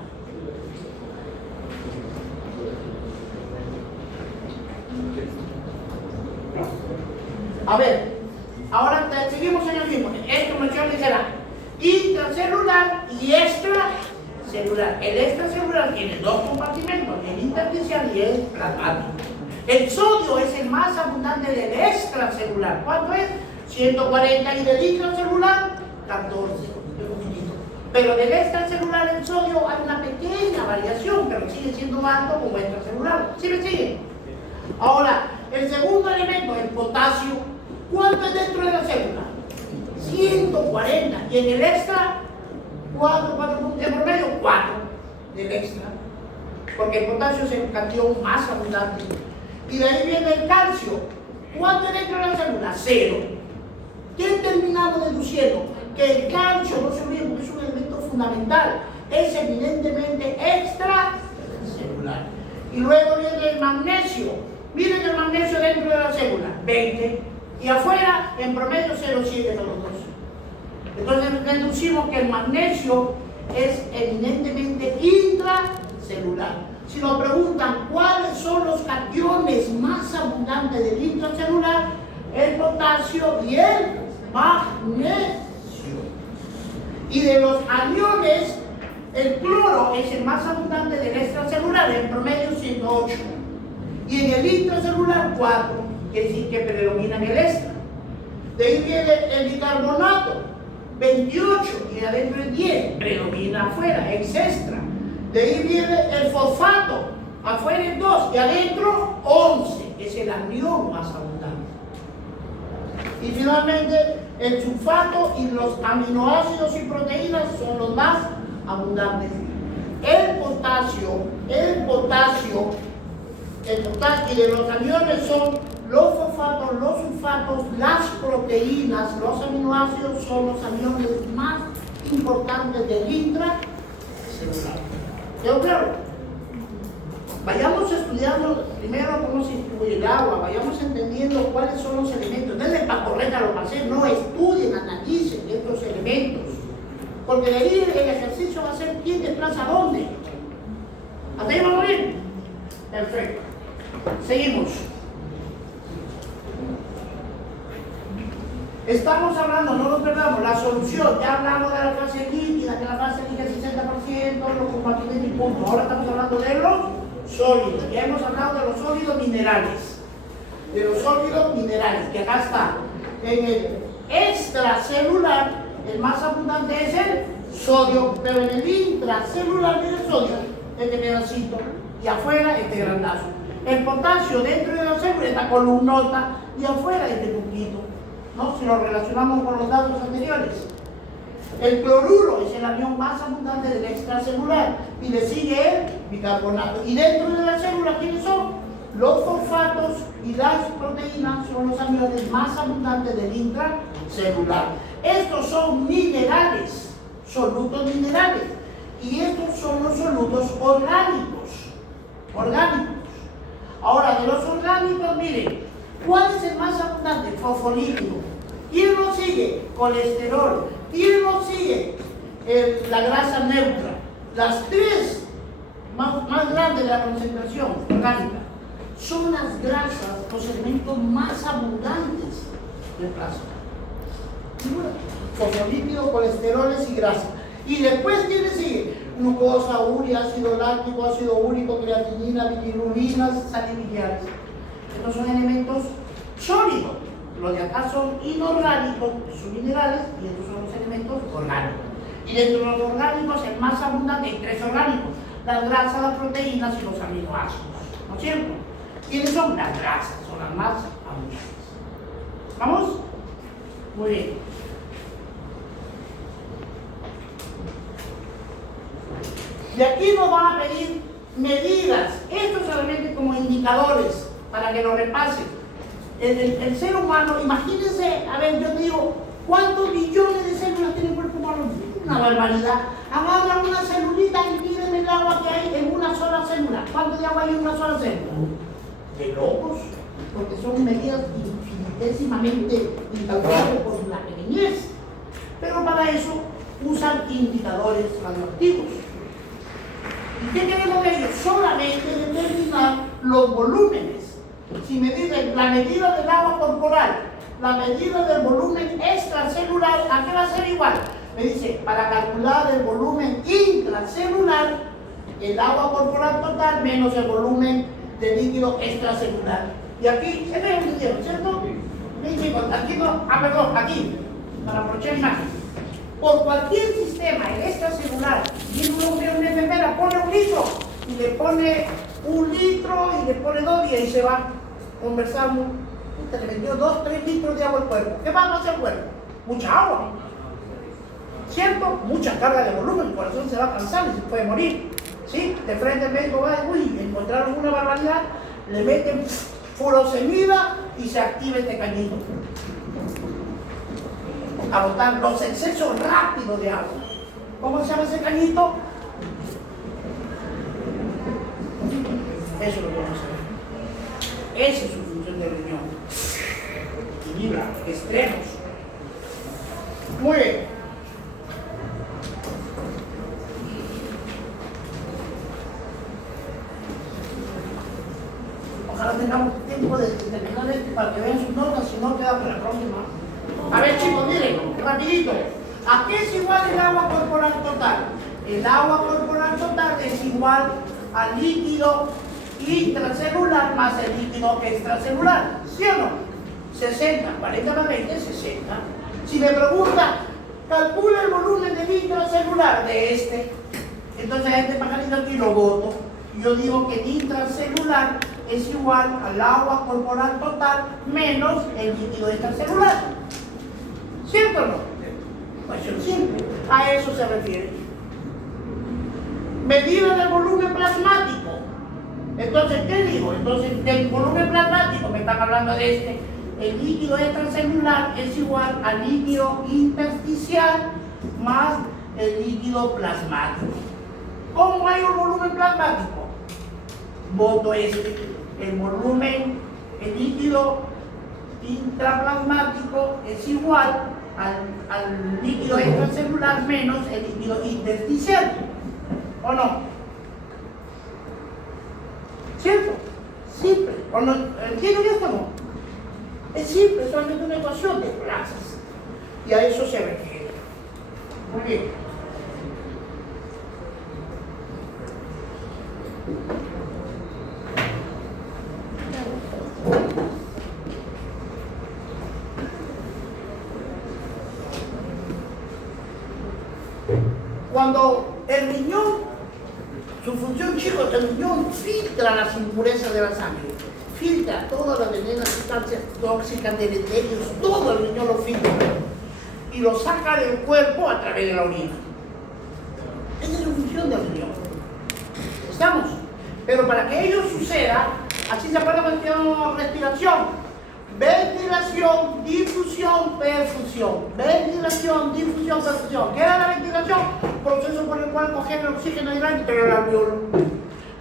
A ver, ahora seguimos en el mismo. Esto mención será intracelular y extracelular. El extracelular tiene dos compartimentos, el intersticial y el plasmático. El sodio es el más abundante del extracelular. ¿Cuánto es? 140 y del intracelular, 14. Pero del extracelular el sodio hay una pequeña variación, pero sigue siendo alto como extracelular. ¿Sí me siguen? Ahora, el segundo elemento, el potasio, ¿cuánto es dentro de la célula? 140. Y en el extra, 4 en promedio, 4 del extra. Porque el potasio es el catión más abundante. Y de ahí viene el calcio. ¿Cuánto es dentro de la célula? 0. ¿Qué terminamos deduciendo? Que el calcio, no se olviden, porque es un elemento fundamental, es evidentemente extracelular. Y luego viene el magnesio. Miren el magnesio dentro de la célula, 20. Y afuera, en promedio, 0,7 para los dos. Entonces deducimos que el magnesio es evidentemente intracelular. Si nos preguntan cuáles son los cationes más abundantes del intracelular, el potasio y el magnesio. Y de los aniones, el cloro es el más abundante del extracelular, en promedio 108. Y en el intracelular 4, que decir que predomina en el extra. De ahí viene el bicarbonato, 28, y adentro es 10, predomina afuera, es extra. De ahí viene el fosfato, afuera es 2 y adentro 11, es el anión más abundante. Y finalmente el sulfato y los aminoácidos y proteínas son los más abundantes. El potasio y de los aniones son los fosfatos, los sulfatos, las proteínas. proteínas, los aminoácidos son los aviones más importantes del intracelular. ¿Quedó claro? Vayamos estudiando primero cómo se distribuye el agua, vayamos entendiendo cuáles son los elementos. No es para correr a lo paseo, no, estudien, analicen estos elementos. Porque de ahí el ejercicio va a ser quién desplaza a dónde. ¿Hasta ahí vamos bien? Perfecto. Seguimos. Estamos hablando, no nos perdamos, la solución. Ya hablamos de la fase líquida, que la fase líquida es 60%, los compartimentos y puntos. Ahora estamos hablando de los sólidos. Ya hemos hablado de los sólidos minerales. De los sólidos minerales, que acá está. En el extracelular, el más abundante es el sodio, pero en el intracelular del sodio, este pedacito, y afuera este grandazo. El potasio dentro de la célula, esta columnota, y afuera este poquito, ¿no? Si lo relacionamos con los datos anteriores. El cloruro es el anión más abundante del extracelular, y le sigue el bicarbonato. Y dentro de la célula, ¿quiénes son? Los fosfatos y las proteínas son los aniones más abundantes del intracelular. Estos son minerales, solutos minerales. Y estos son los solutos orgánicos. Orgánicos. Ahora, de los orgánicos, miren, ¿cuál es el más abundante? Fosfolípido. ¿Quién lo sigue? Colesterol. ¿Quién lo sigue? La grasa neutra. Las tres más grandes de la concentración orgánica son las grasas, los elementos más abundantes del plasma. Fosfolípidos, colesteroles y grasa. Y después, ¿quién le sigue? Glucosa, urea, ácido láctico, ácido úrico, creatinina, bilirubinas, sales biliares. Estos son elementos sólidos. Los de acá son inorgánicos, que son minerales, y estos son los elementos orgánicos. Y dentro de los orgánicos, el más abundante, hay tres orgánicos: las grasas, las proteínas y los aminoácidos. ¿No es cierto? ¿Quiénes son? Las grasas, son las más abundantes. ¿Vamos? Muy bien. De aquí nos van a pedir medidas, estos solamente como indicadores, para que lo repasen. El ser humano, imagínense, a ver, yo te digo, ¿cuántos millones de células tiene el cuerpo humano? Una barbaridad. Agarran una celulita y miden el agua que hay en una sola célula. ¿Cuánto de agua hay en una sola célula? De locos, porque son medidas infinitesimamente incalculables por la pequeñez. Pero para eso usan indicadores radioactivos. ¿Y qué queremos de ellos? Solamente determinar los volúmenes. Si me dicen la medida del agua corporal, la medida del volumen extracelular, ¿a qué va a ser igual? Me dice, para calcular el volumen intracelular, el agua corporal total menos el volumen de líquido extracelular. Y aquí, ¿se ve un dinero, cierto? Aquí no, perdón, aquí, para aprovechar la imagen. Por cualquier sistema, el extracelular, viene una enfermera, pone un litro, y le pone un litro, y le pone dos, y ahí se va conversando. Usted le metió 2-3 litros de agua al cuerpo. ¿Qué va a hacer el cuerpo? Mucha agua. ¿Cierto? Mucha carga de volumen, el corazón se va a cansar y se puede morir. ¿Sí? De frente el médico va, encontraron una barbaridad, le meten furosemida y se activa este cañito. A botar los excesos rápidos de agua. ¿Cómo se llama ese cañito? Eso es lo que vamos a ver. Esa es su función de riñón. Equilibra extremos. Muy bien. Ojalá tengamos tiempo de terminar esto para que vean sus notas, si no queda para la próxima. A ver, chicos, miren, rapidito. ¿A qué es igual el agua corporal total? El agua corporal total es igual al líquido intracelular más el líquido extracelular. ¿Sí o no? 60, 40 más 20, 60. Si me pregunta, calcula el volumen del intracelular de este. Entonces a este pajarito aquí lo boto. Yo digo que el intracelular es igual al agua corporal total menos el líquido extracelular. ¿Cierto o no? Pues simple. A eso se refiere. Medida del volumen plasmático. Entonces, ¿qué digo? Entonces, del volumen plasmático me están hablando de este. el líquido extracelular es igual al líquido intersticial más el líquido plasmático. ¿Cómo hay un volumen plasmático? Voto este, el volumen, el líquido intraplasmático es igual al líquido extracelular menos el líquido intersticial, ¿o no? ¿Cierto? Simple, ¿o no? ¿Entienden esto o no? Es simple, es solamente una ecuación de plazas, y a eso se refiere. Muy bien. Cuando el riñón, su función, chicos, el riñón filtra las impurezas de la sangre, filtra todas las venenas, sustancias tóxicas, deleterios, todo el riñón lo filtra y lo saca del cuerpo a través de la orina. Esa es su función del riñón. ¿Estamos? Pero para que ello suceda, así se acuerda cuando tenemos respiración. Ventilación, difusión, perfusión. Ventilación, difusión, perfusión. ¿Qué era la ventilación? Proceso por el cual coger el oxígeno y pero el alveolo.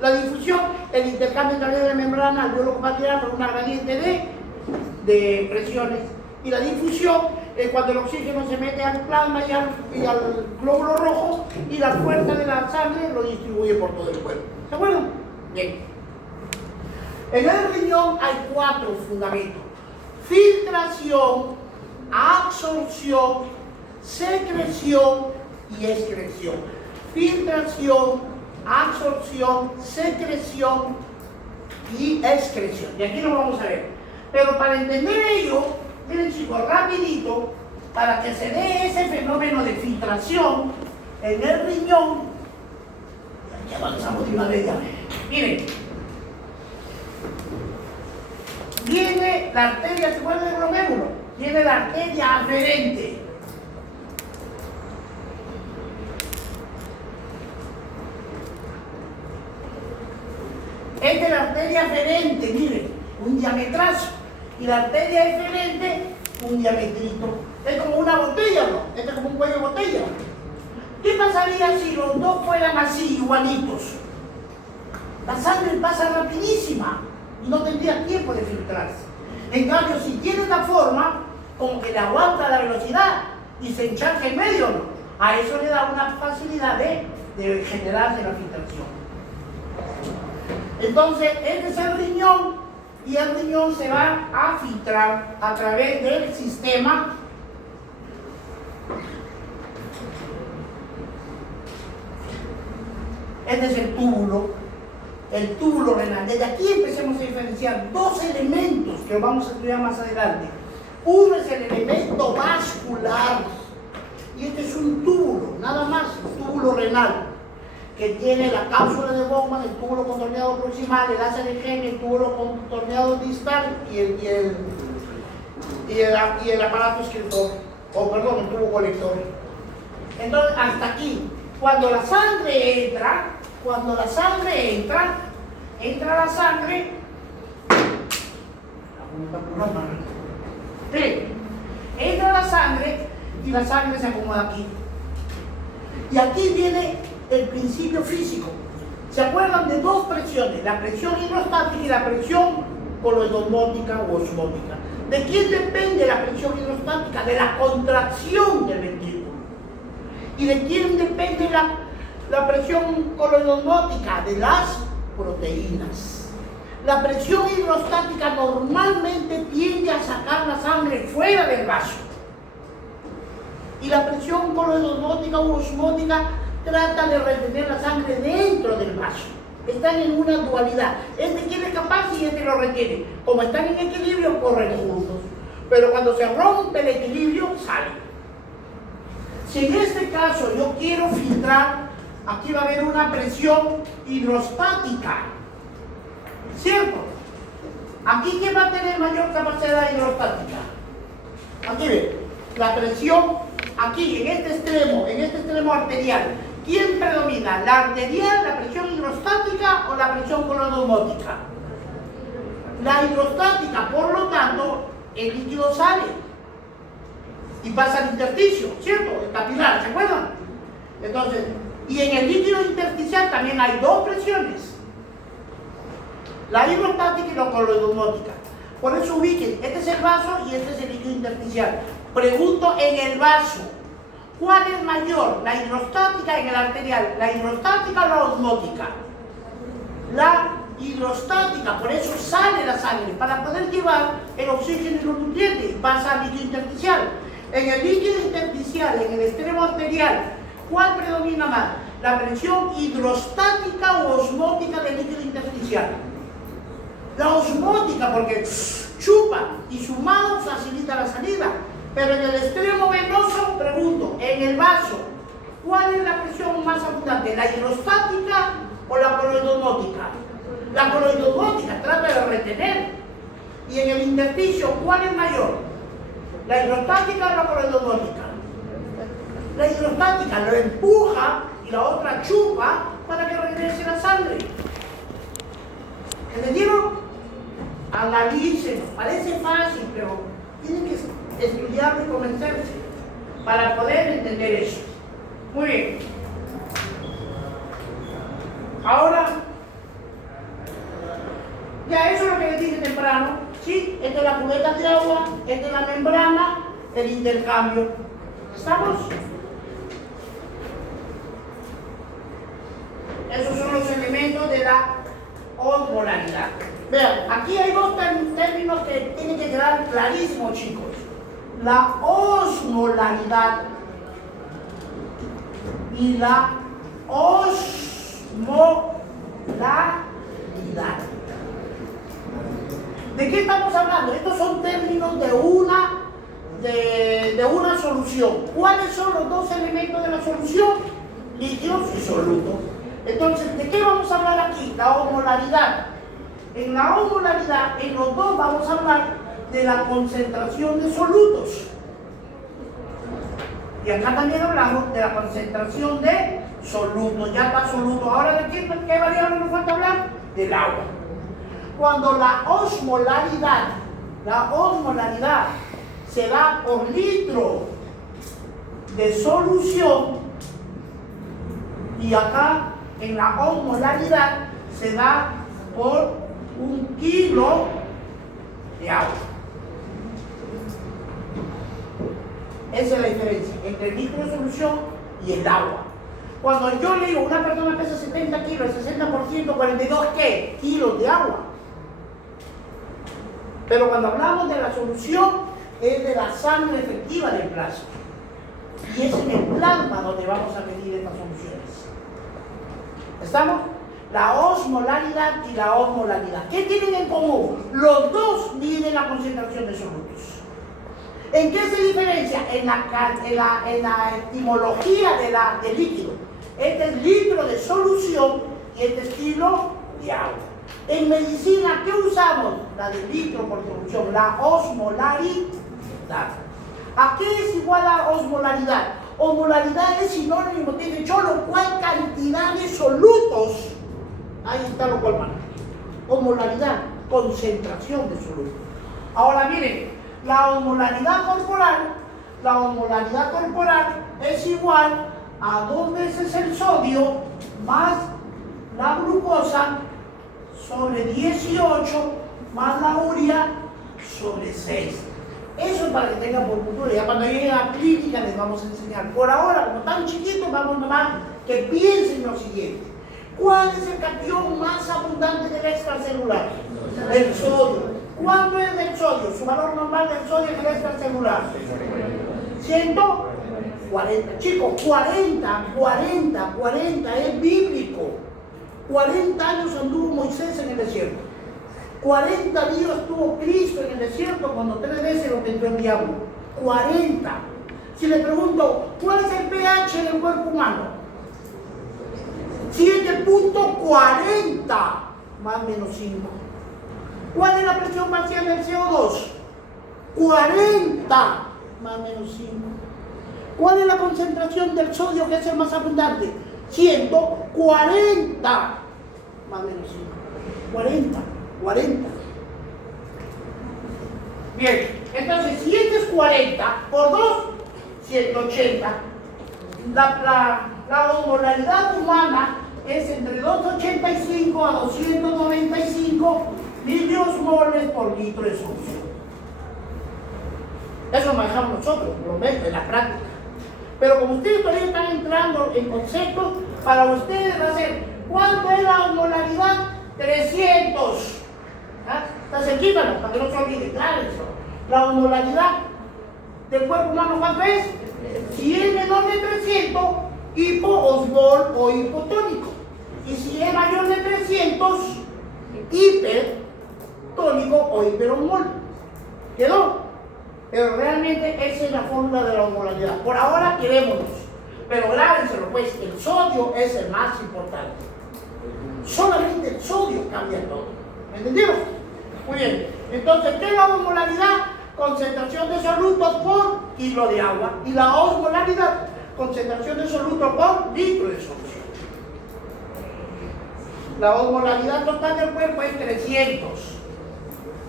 La difusión, el intercambio a través de la membrana alveolo compatible por una gradiente de presiones. Y la difusión es cuando el oxígeno se mete al plasma y al glóbulo rojo y la fuerza de la sangre lo distribuye por todo el cuerpo. ¿Se acuerdan? Bien. En el riñón hay 4 fundamentos: filtración, absorción, secreción y excreción. Filtración, absorción, secreción y excreción. Y aquí lo vamos a ver. Pero para entender ello, miren chicos, rapidito, para que se dé ese fenómeno de filtración en el riñón, ya avanzamos de una vez ya. Miren, viene la arteria, ¿se acuerdan del glomérulo? Viene la arteria aferente. Esta es la arteria aferente, miren, un diametrazo. Y la arteria eferente, un diametrito. Es como una botella, ¿no? Este es como un cuello de botella. ¿Qué pasaría si los dos fueran así, igualitos? La sangre pasa rapidísima y no tendría tiempo de filtrarse. En cambio, si tiene una forma, como que le aguanta la velocidad y se encharca en medio, ¿no? A eso le da una facilidad de generarse la filtración. Entonces, este es el riñón. Y el riñón se va a filtrar a través del sistema este es el túbulo renal. Desde aquí empecemos a diferenciar 2 elementos que vamos a estudiar más adelante. Uno es el elemento vascular y este es un túbulo, nada más, un túbulo renal, que tiene la cápsula de Bowman, el túbulo contorneado proximal, el asa de Henle, el túbulo contorneado distal y el aparato excretor, o perdón, el tubo colector. Entonces, hasta aquí, cuando la sangre entra, entra la sangre, entra la sangre y la sangre se acomoda aquí. Y aquí viene el principio físico. ¿Se acuerdan de 2 presiones? La presión hidrostática y la presión coloidosmótica u osmótica. ¿De quién depende la presión hidrostática? De la contracción del ventrículo. ¿Y de quién depende la presión coloidosmótica? De las proteínas. La presión hidrostática normalmente tiende a sacar la sangre fuera del vaso. Y la presión coloidosmótica u osmótica trata de retener la sangre dentro del vaso. Están en una dualidad. Este quiere escapar y este lo retiene. Como están en equilibrio, corren juntos. Pero cuando se rompe el equilibrio, sale. Si en este caso yo quiero filtrar, aquí va a haber una presión hidrostática. ¿Cierto? Aquí, ¿quién va a tener mayor capacidad hidrostática? Aquí ven, la presión, aquí, en este extremo arterial. ¿Quién predomina? ¿La arterial, la presión hidrostática o la presión coloidosmótica? La hidrostática, por lo tanto, el líquido sale y pasa al intersticio, ¿cierto? El capilar, ¿se acuerdan? Entonces, y en el líquido intersticial también hay dos presiones, la hidrostática y la coloidosmótica. Por eso ubiquen, este es el vaso y este es el líquido intersticial. Pregunto en el vaso, ¿cuál es mayor? ¿La hidrostática en el arterial? ¿La hidrostática o la osmótica? La hidrostática, por eso sale la sangre, para poder llevar el oxígeno y los nutrientes, pasa al líquido intersticial. En el líquido intersticial, en el extremo arterial, ¿cuál predomina más? ¿La presión hidrostática o osmótica del líquido intersticial? La osmótica, porque chupa y sumado facilita la salida. Pero en el extremo venoso, pregunto, en el vaso, ¿cuál es la presión más abundante? ¿La hidrostática o la coloidosmótica? La coloidosmótica trata de retener. Y en el intersticio, ¿cuál es mayor? ¿La hidrostática o la coloidosmótica? La hidrostática lo empuja y la otra chupa para que regrese la sangre. ¿Entendieron? Analícenlo. Parece fácil, pero tienen que estudiarlo y convencerse para poder entender eso. Muy bien. Ahora, ya eso es lo que les dije temprano. ¿Sí? Esta es la cubeta de agua, esta es la membrana, el intercambio. ¿Estamos? Esos son los elementos de la osmolaridad. Vean, aquí hay dos términos que tienen que quedar clarísimos, chicos. La osmolaridad y la osmolaridad. ¿De qué estamos hablando? Estos son términos de una solución. ¿Cuáles son los dos elementos de la solución? Líquidos y solutos. Entonces, ¿de qué vamos a hablar aquí? La osmolaridad. En la osmolaridad, en los dos vamos a hablar de la concentración de solutos. Y acá también hablamos de la concentración de solutos. Ya está soluto. Ahora, ¿de qué variable nos falta hablar? Del agua. Cuando la osmolaridad se da por litro de solución, y acá en la osmolaridad se da por 1 kilo de agua. Esa es la diferencia entre el litro de solución y el agua. Cuando yo le digo una persona pesa 70 kilos, el 60%, 42, ¿qué? Kilos de agua. Pero cuando hablamos de la solución, es de la sangre efectiva del plasma. Y es en el plasma donde vamos a medir estas soluciones. ¿Estamos? La osmolaridad y la osmolaridad. ¿Qué tienen en común? Los dos miden la concentración de solutos. ¿En qué se diferencia? En la etimología del líquido. Este es litro de solución y este es kilo de agua. En medicina, ¿qué usamos? La de litro por solución, la osmolaridad. ¿A qué es igual a osmolaridad? Osmolaridad es sinónimo, tiene cholo, ¿cuál cantidad de solutos? Ahí está lo cual, mano. Osmolaridad, concentración de solutos. Ahora miren, la osmolaridad corporal es igual a 2 veces el sodio más la glucosa sobre 18 más la urea sobre 6. Eso es para que tengan por futuro. Ya cuando lleguen a la clínica les vamos a enseñar. Por ahora, como tan chiquitos, vamos nomás que piensen lo siguiente. ¿Cuál es el catión más abundante del extracelular? El sodio. ¿Cuánto es del sodio? Su valor normal del sodio en el extracelular. 140. Chicos, 40 es bíblico. 40 años anduvo Moisés en el desierto. 40 días estuvo Cristo en el desierto cuando 3 veces lo tentó el diablo. 40. Si le pregunto, ¿cuál es el pH del cuerpo humano? 7.40 más menos 5. ¿Cuál es la presión parcial del CO2? 40 más menos 5. ¿Cuál es la concentración del sodio que es el más abundante? 140 más menos 5. 40. Bien, entonces si este es 40 por 2, 180. La osmolaridad humana es entre 285 a 295 miliosmoles por litro de solución. Eso manejamos nosotros, por lo menos en la práctica. Pero como ustedes todavía están entrando en conceptos, para ustedes va a ser, ¿cuánto es la osmolaridad? 300. ¿Ah? Está cerquita, para que no se olvide, claro eso. La osmolaridad del cuerpo humano, ¿cuánto es? Si es menor de 300, hipoosmol o hipotónico. Y si es mayor de 300, hipertónico o hiperosmol. ¿Quedó? Pero realmente esa es la fórmula de la osmolaridad. Por ahora quedémonos. Pero grábenselo, pues, el sodio es el más importante. Solamente el sodio cambia todo. ¿Me entendieron? Muy bien. Entonces, ¿qué es la osmolaridad? Concentración de soluto por kilo de agua. Y la osmolaridad, concentración de soluto por litro de solución. La osmolaridad total del cuerpo es 300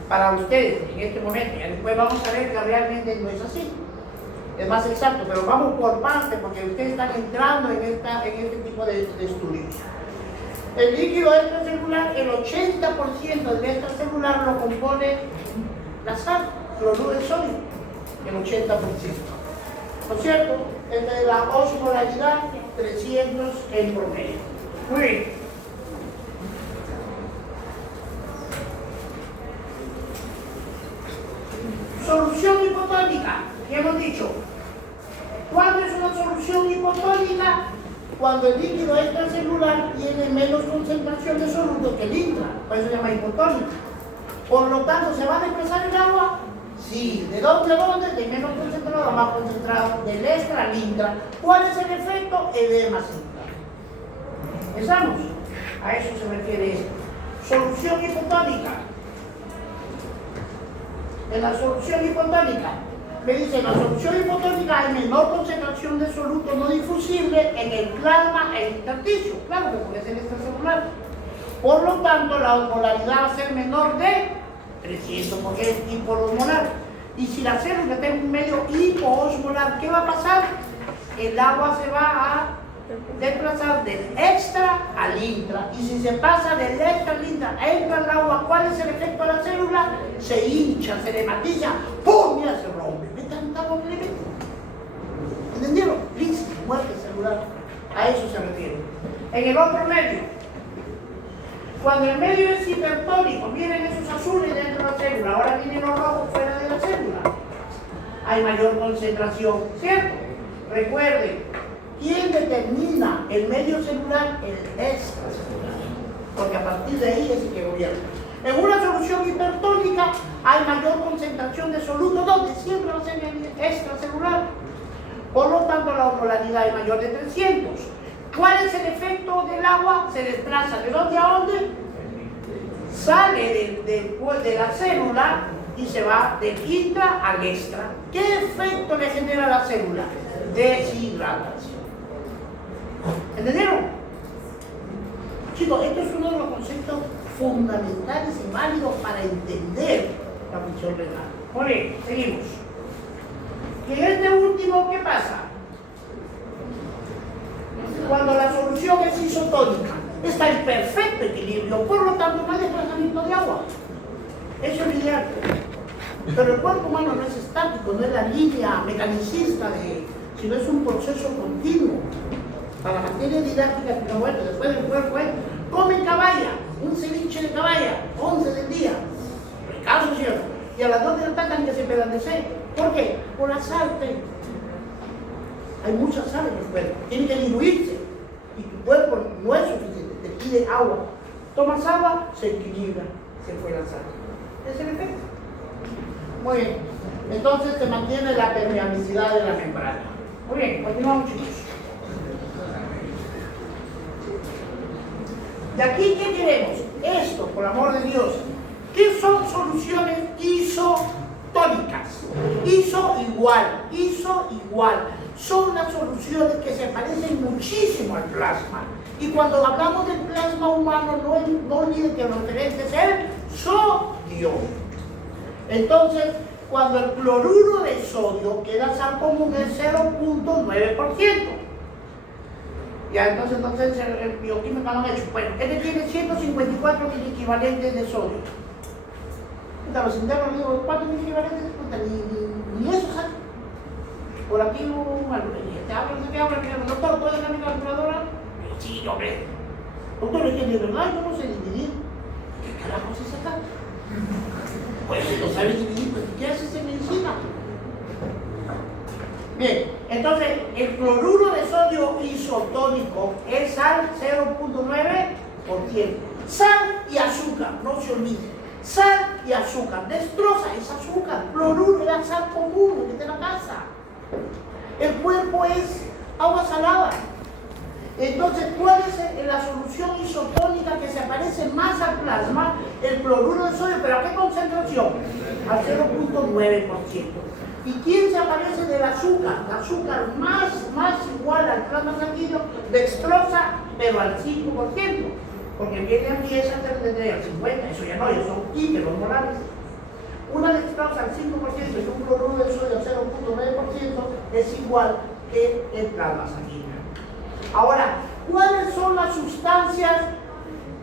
para ustedes en este momento. Y después vamos a ver que realmente no es así. Es más exacto, pero vamos por parte porque ustedes están entrando en este tipo de estudios. El líquido extracelular, el 80% del extracelular lo compone la sal, cloruro de sodio, el 80%. ¿No es cierto? Esta es la osmolaridad, 300 en promedio. Muy bien. Solución hipotónica, ¿qué hemos dicho? ¿Cuándo es una solución hipotónica? Cuando el líquido extracelular tiene menos concentración de soluto que el intra, por eso se llama hipotónica. Por lo tanto, ¿se va a desplazar el agua? Sí. ¿De dónde a dónde? De menos concentrado a más concentrado, del extra al intra. ¿Cuál es el efecto? Edema central. ¿Empezamos? A eso se refiere esto. Solución hipotónica. En la solución hipotónica, me dice, en la solución hipotónica hay menor concentración de soluto no difusible en el plasma e intersticio. Claro que puede ser extracelular. Por lo tanto, la osmolaridad va a ser menor de 300 porque es hipoosmolar. Y si la célula está en un medio hipoosmolar, ¿qué va a pasar? El agua se va a desplazar del extra al intra. Y si se pasa del extra al intra, entra el agua, ¿cuál es el efecto de la célula? Se hincha, se dematiza, ¡pum! Ya se rompe. ¿Me encantaba el elemento? ¿Entendieron? Listo, muerte celular. A eso se refiere. En el otro medio, cuando el medio es hipertónico, miren esos azules dentro de la célula, ahora vienen los rojos fuera de la célula. Hay mayor concentración, ¿cierto? Recuerden, ¿quién determina el medio celular? El extracelular. Porque a partir de ahí es el que gobierna. En una solución hipertónica hay mayor concentración de soluto, donde siempre va a ser el extracelular. Por lo tanto, la osmolaridad es mayor de 300. ¿Cuál es el efecto del agua? Se desplaza ¿de dónde a dónde? Sale de la célula y se va del intra al extra. ¿Qué efecto le genera a la célula? Deshidratación. ¿Entendieron? Chicos, esto es uno de los conceptos fundamentales y válidos para entender la función renal. Muy bien, seguimos. Y en este último, ¿qué pasa? Cuando la solución es isotónica, está en perfecto equilibrio, por lo tanto no hay desplazamiento de agua. Eso es ideal. Pero el cuerpo humano no es estático, no es la línea mecanicista, sino es un proceso continuo. Para materia didáctica, pero bueno, después del cuerpo es, comen caballa, un ceviche de caballa, 11 del día. El caso es cierto. Y a las 2 de la tarde que se pedantece. ¿Por qué? Por la sal. Hay mucha sal en el cuerpo, tiene que diluirse y tu cuerpo no es suficiente, te pide agua. Tomas agua, se equilibra, se fue la sal. Es el efecto. Muy bien, entonces se mantiene la permeabilidad de la membrana. Muy bien, continuamos, chicos. De aquí, ¿qué queremos? Esto, por amor de Dios. ¿Qué son soluciones isotónicas? Iso igual. Son las soluciones que se parecen muchísimo al plasma. Y cuando hablamos del plasma humano, no olviden que el referente es el sodio. Entonces, cuando el cloruro de sodio, que era sal común, es 0.9%. Ya, entonces el bioquímico lo han hecho. Bueno, este tiene 154 miliequivalentes de sodio. Los internos, digo, ¿cuántos miliequivalentes? Ni eso sabe. Por aquí, bueno, te hablo, doctor, ¿puedes dejar mi calculadora? Sí, hombre. Doctor, es que de verdad yo no sé dividir. ¿Qué carajo es acá? Pues si no sabes dividir, pues ¿qué haces en medicina? Bien, entonces el cloruro de sodio isotónico es sal 0.9%. Sal y azúcar, no se olviden. Sal y azúcar, destroza es azúcar. Cloruro es sal común de la casa. El cuerpo es agua salada. Entonces, ¿cuál es la solución isotónica que se parece más al plasma? El cloruro de sodio, ¿pero a qué concentración? Al 0.9%. ¿Y quién se aparece del azúcar? El azúcar más igual al plasma sanguíneo, dextrosa, pero al 5%. Porque viene a 10 antes de tener al 50%, eso ya no, ya son químicos molares. Una dextrosa al 5% y un cloruro de sodio al 0.9% es igual que el plasma sanguíneo. Ahora, ¿cuáles son las sustancias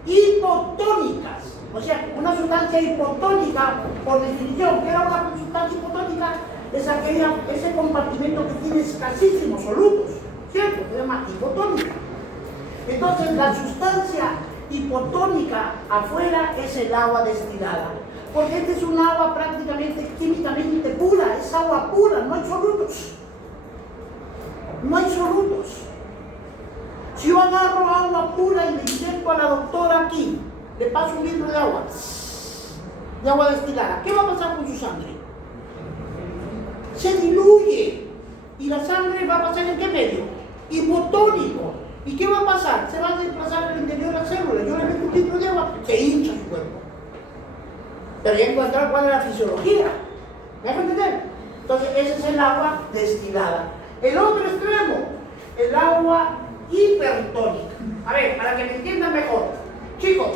hipotónicas? O sea, una sustancia hipotónica, por definición, ¿qué era una sustancia hipotónica? Es ese compartimento que tiene escasísimos solutos, ¿cierto? Se llama hipotónica. Entonces, la sustancia hipotónica afuera es el agua destilada. Porque este es un agua prácticamente químicamente pura, es agua pura, no hay solutos. No hay solutos. Si yo agarro agua pura y le inyecto a la doctora aquí, le paso un litro de agua destilada, ¿qué va a pasar con su sangre? Se diluye. ¿Y la sangre va a pasar en qué medio? Hipotónico. ¿Y qué va a pasar? Se va a desplazar al interior de la célula. Yo le meto un litro de agua, se hincha su cuerpo. Pero ya encontrar cuál es la fisiología. ¿Me dejo entender? Entonces, ese es el agua destilada. El otro extremo, el agua hipertónica. A ver, para que me entiendan mejor. Chicos,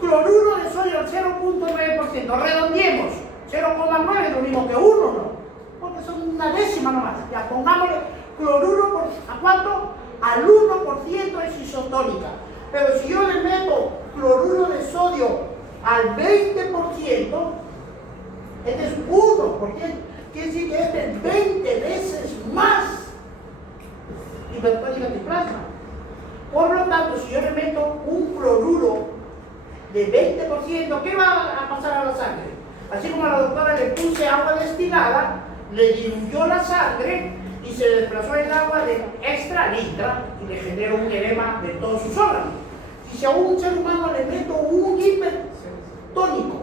cloruro de sodio al 0.9%. Redondeemos. 0,9 es lo mismo que 1, ¿no? Porque son una décima nomás. Ya pongámosle cloruro ¿a cuánto? Al 1% es isotónica. Pero si yo le meto cloruro de sodio al 20%, este es 1%. Quiere decir que este es 20 veces más hipertónica que plasma. Por lo tanto, si yo le meto un cloruro de 20%, ¿qué va a pasar a la sangre? Así como a la doctora le puse agua destilada, le diluyó la sangre y se desplazó el agua de extra litra y le generó un edema de todos sus órganos. Y si a un ser humano le meto un hipertónico,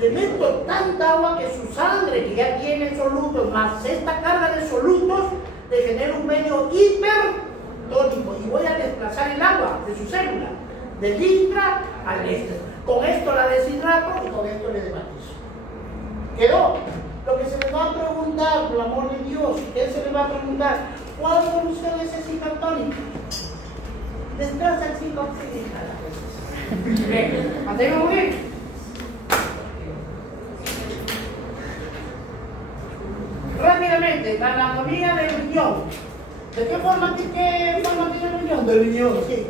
le meto tanta agua que su sangre, que ya tiene solutos, más esta carga de solutos, le genera un medio hipertónico y voy a desplazar el agua de su célula, del intra al extra. Con esto la deshidrato y con esto le desmatizo. ¿Quedó? Lo que se les va a preguntar, por el amor de Dios, ¿qué se les va a preguntar? ¿Cuál solución es ese hipertónico? Desplaza el 5 oxidizado. Bien, mantengo muy bien. Rápidamente, la anatomía del riñón. ¿De qué forma tiene el riñón? Del riñón, sí.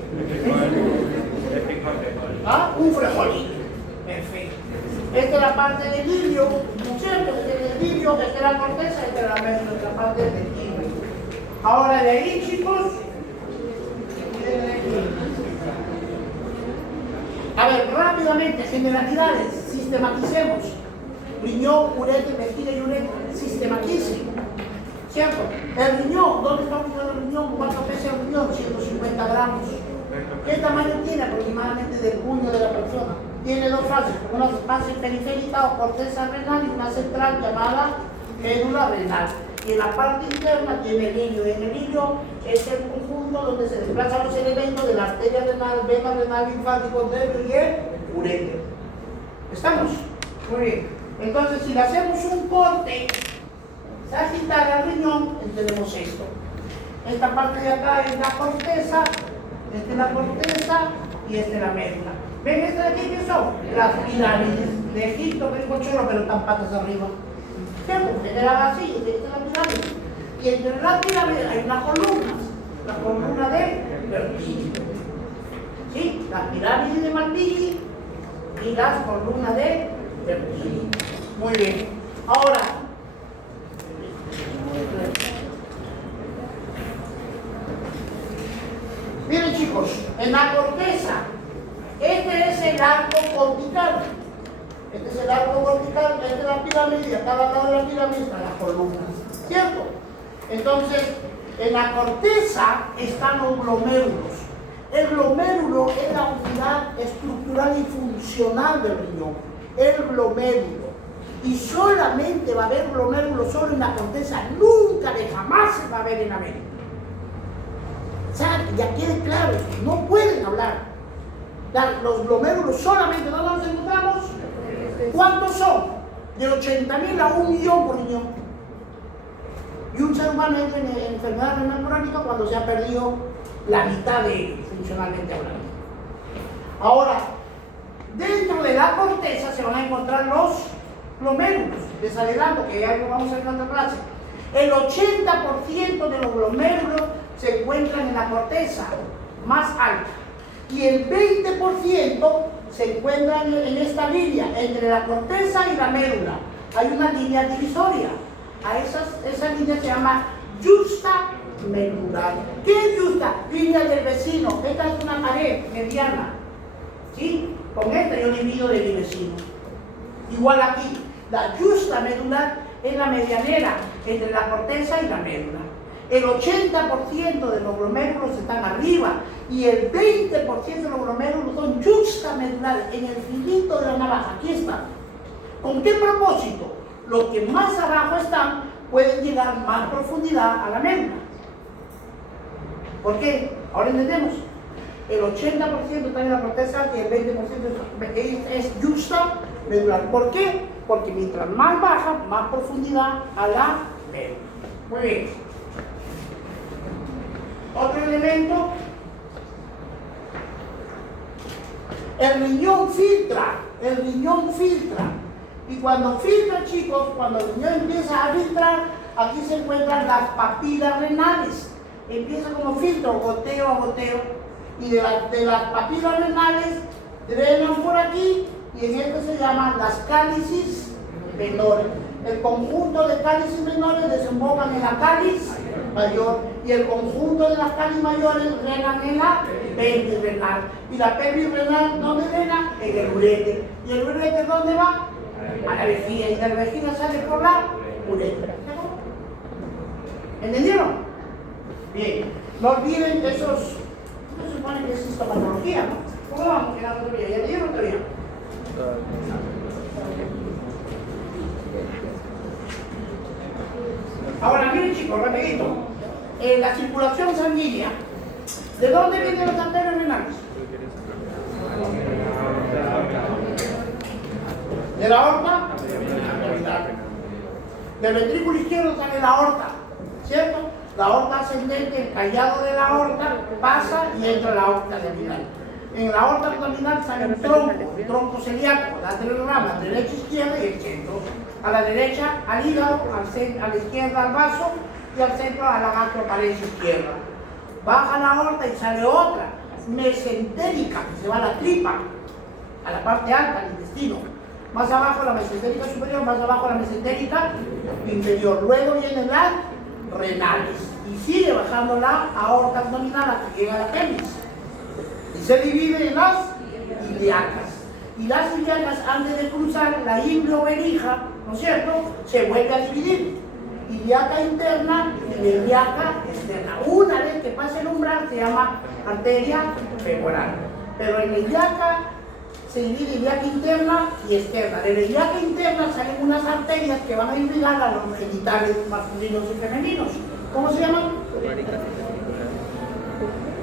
Un frijolito. Perfecto. Esta es la parte del ilio, ¿no es cierto? Este es el ilio, esta es la corteza, esta es la médula, esta es la parte del ilio. Ahora de ahí, chicos, a ver, rápidamente, generalidades, sistematicemos. Riñón, uretra, vejiga y uretra, sistematísimo. ¿Cierto? El riñón, ¿dónde está ubicado el riñón? ¿Cuánto pesa el riñón? 150 gramos. ¿Qué tamaño tiene aproximadamente del puño de la persona? Tiene dos fases, una fase periférica o corteza renal y una central llamada médula renal. Y en la parte interna tiene el ilio. En el ilio es el conjunto donde se desplazan los elementos de la arteria renal, vena renal, linfático, nervio y el ureter. ¿Estamos? Muy bien. Entonces, si le hacemos un corte sagital al riñón, tenemos esto. Esta parte de acá es la corteza, esta es la corteza y esta es la médula. ¿Ven estas de aquí que son? Las pirámides de Egipto, que es cochero, pero están patas arriba. ¿cierto? Era así, esta es la pirámide. Y entre las pirámides hay unas columnas, la columna de vertigini. ¿Sí? Las pirámides de Malpighi y las columnas de vertigini. Muy bien. Ahora, miren chicos, en la corteza, este es el arco cortical. Este es el arco cortical, esta es la pirámide y a cada lado de la pirámide están las columnas. ¿Cierto? Entonces, en la corteza están los glomérulos. El glomérulo es la unidad estructural y funcional del riñón. El glomérulo. Y solamente va a haber glomérulo solo en la corteza. Nunca de jamás se va a ver en la mente. O sea, ya quede claro, no pueden hablar. Los glomérulos solamente, ¿dónde nos encontramos? ¿Cuántos son? De 80.000 a 1 millón por riñón. Y un ser humano entra en enfermedad renal crónica cuando se ha perdido la mitad de ellos, funcionalmente hablando. Ahora, dentro de la corteza se van a encontrar los glomérulos. Les adelanto que ya lo vamos a ver en otra clase. El 80% de los glomérulos se encuentran en la corteza más alta. Y el 20% se encuentran en esta línea, entre la corteza y la médula. Hay una línea divisoria. A esa línea se llama justa medular. ¿Qué es justa? Línea del vecino. Esta es una pared mediana. ¿Sí? Con esta yo divido de mi vecino. Igual aquí. La justa medular es la medianera entre la corteza y la médula. El 80% de los glomérulos están arriba y el 20% de los glomérulos son juxtamedulares, en el filito de la navaja. Aquí están. ¿Con qué propósito? Los que más abajo están pueden llegar más profundidad a la médula. ¿Por qué? Ahora entendemos. El 80% está en la corteza y el 20% es juxtamedular. ¿Por qué? Porque mientras más baja, más profundidad a la médula. Muy bien. Otro elemento, el riñón filtra. Y cuando filtra, chicos, cuando el riñón empieza a filtrar, aquí se encuentran las papilas renales. Empieza como filtro, goteo a goteo. Y de las papilas renales drenan por aquí y en esto se llaman las cálices menores. El conjunto de cálices menores desembocan en la cáliz mayor y el conjunto de las cálices mayores drenan en la pelvis renal. Y la pelvis renal, ¿dónde drena? En el urete. ¿Y el urete dónde va? A la vejiga. Y de la vejiga sale por la uretra. ¿Entendieron? Bien. No olviden esos. No se supone que es histopatología, ¿no? ¿Cómo vamos? ¿Ya leyeron todavía? Ahora miren chicos, rapidito. La circulación sanguínea. ¿De dónde vienen los arterios renales? ¿De la aorta? Del ventrículo izquierdo sale la aorta, ¿cierto? La aorta ascendente, el callado de la aorta, pasa y entra a la aorta abdominal. En la aorta abdominal sale un tronco celíaco, las tres ramas, derecha, izquierda y el centro. A la derecha al hígado, a la izquierda al vaso y al centro a la gastroparesis izquierda. Baja la aorta y sale otra, mesentérica, que se va a la tripa, a la parte alta del intestino. Más abajo la mesentérica superior, más abajo la mesentérica inferior. Luego vienen las renales y sigue bajando la aorta abdominal hasta que llega a la pelvis. Y se divide en las ilíacas. Y las ilíacas, antes de cruzar la imblioverija, ¿no es cierto?, se vuelve a dividir. Ilíaca interna y ilíaca externa. Una vez que pasa el umbral se llama arteria femoral. Pero en la ilíaca se divide ilíaca interna y externa. De la ilíaca interna salen unas arterias que van a irrigar a los genitales masculinos y femeninos. ¿Cómo se llaman?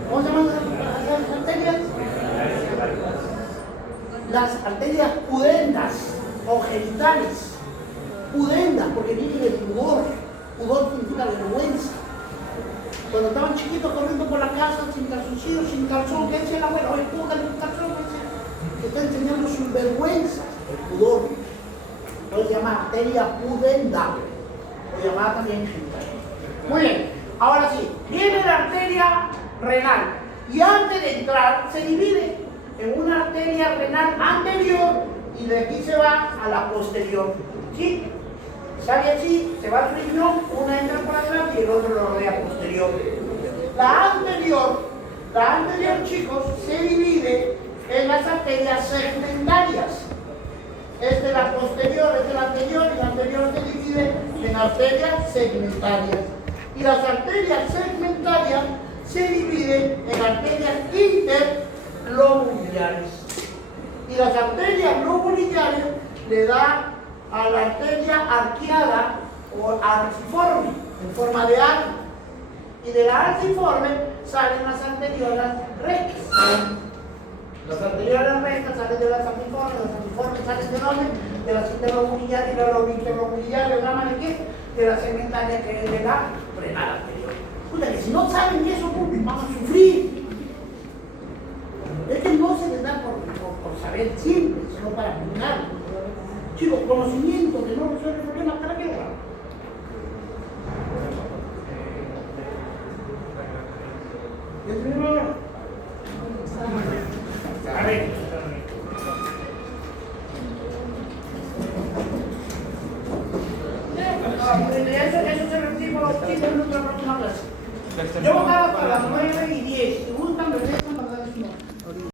¿Cómo se llaman las arterias? Las arterias pudendas o genitales. Pudendas, porque viene del pudor. Pudor significa vergüenza. Cuando estaban chiquitos corriendo por la casa sin calzoncillo, sin calzón, ¿qué decía la abuela? Oye, póngale un calzón, que está enseñando sus vergüenzas, el pudor. Entonces se llama arteria pudendal, o llamada también pudendal. Muy bien, ahora sí, viene la arteria renal y antes de entrar se divide en una arteria renal anterior y de aquí se va a la posterior. ¿Sí? Sale así, se va al riñón, una entra por adelante y el otro lo rodea posterior. La anterior, chicos, se divide en las arterias segmentarias. Esta es la posterior, esta es la anterior, y la anterior se divide en arterias segmentarias. Y las arterias segmentarias se dividen en arterias interlobulares. Y las arterias lobulares le da a la arteria arqueada o arciforme, en forma de arco. Y de la arciforme salen las arteriolas rectas. Las arteriolas rectas salen de las arciformes salen de dónde? De las interlobulares y las interlobulares de la mano de la segmentaria, que es de la renal arterial. Puta, que si no saben eso, van a sufrir. Es que no se les da por saber siempre, sino para aplicar. Chicos, conocimiento que no resuelve el problema, ¿para qué lo hago? ¿Es primero ahora? A ver. Eso se lo digo 15 minutos la próxima clase. Yo voy a dar hasta las 9:10. Si gustan,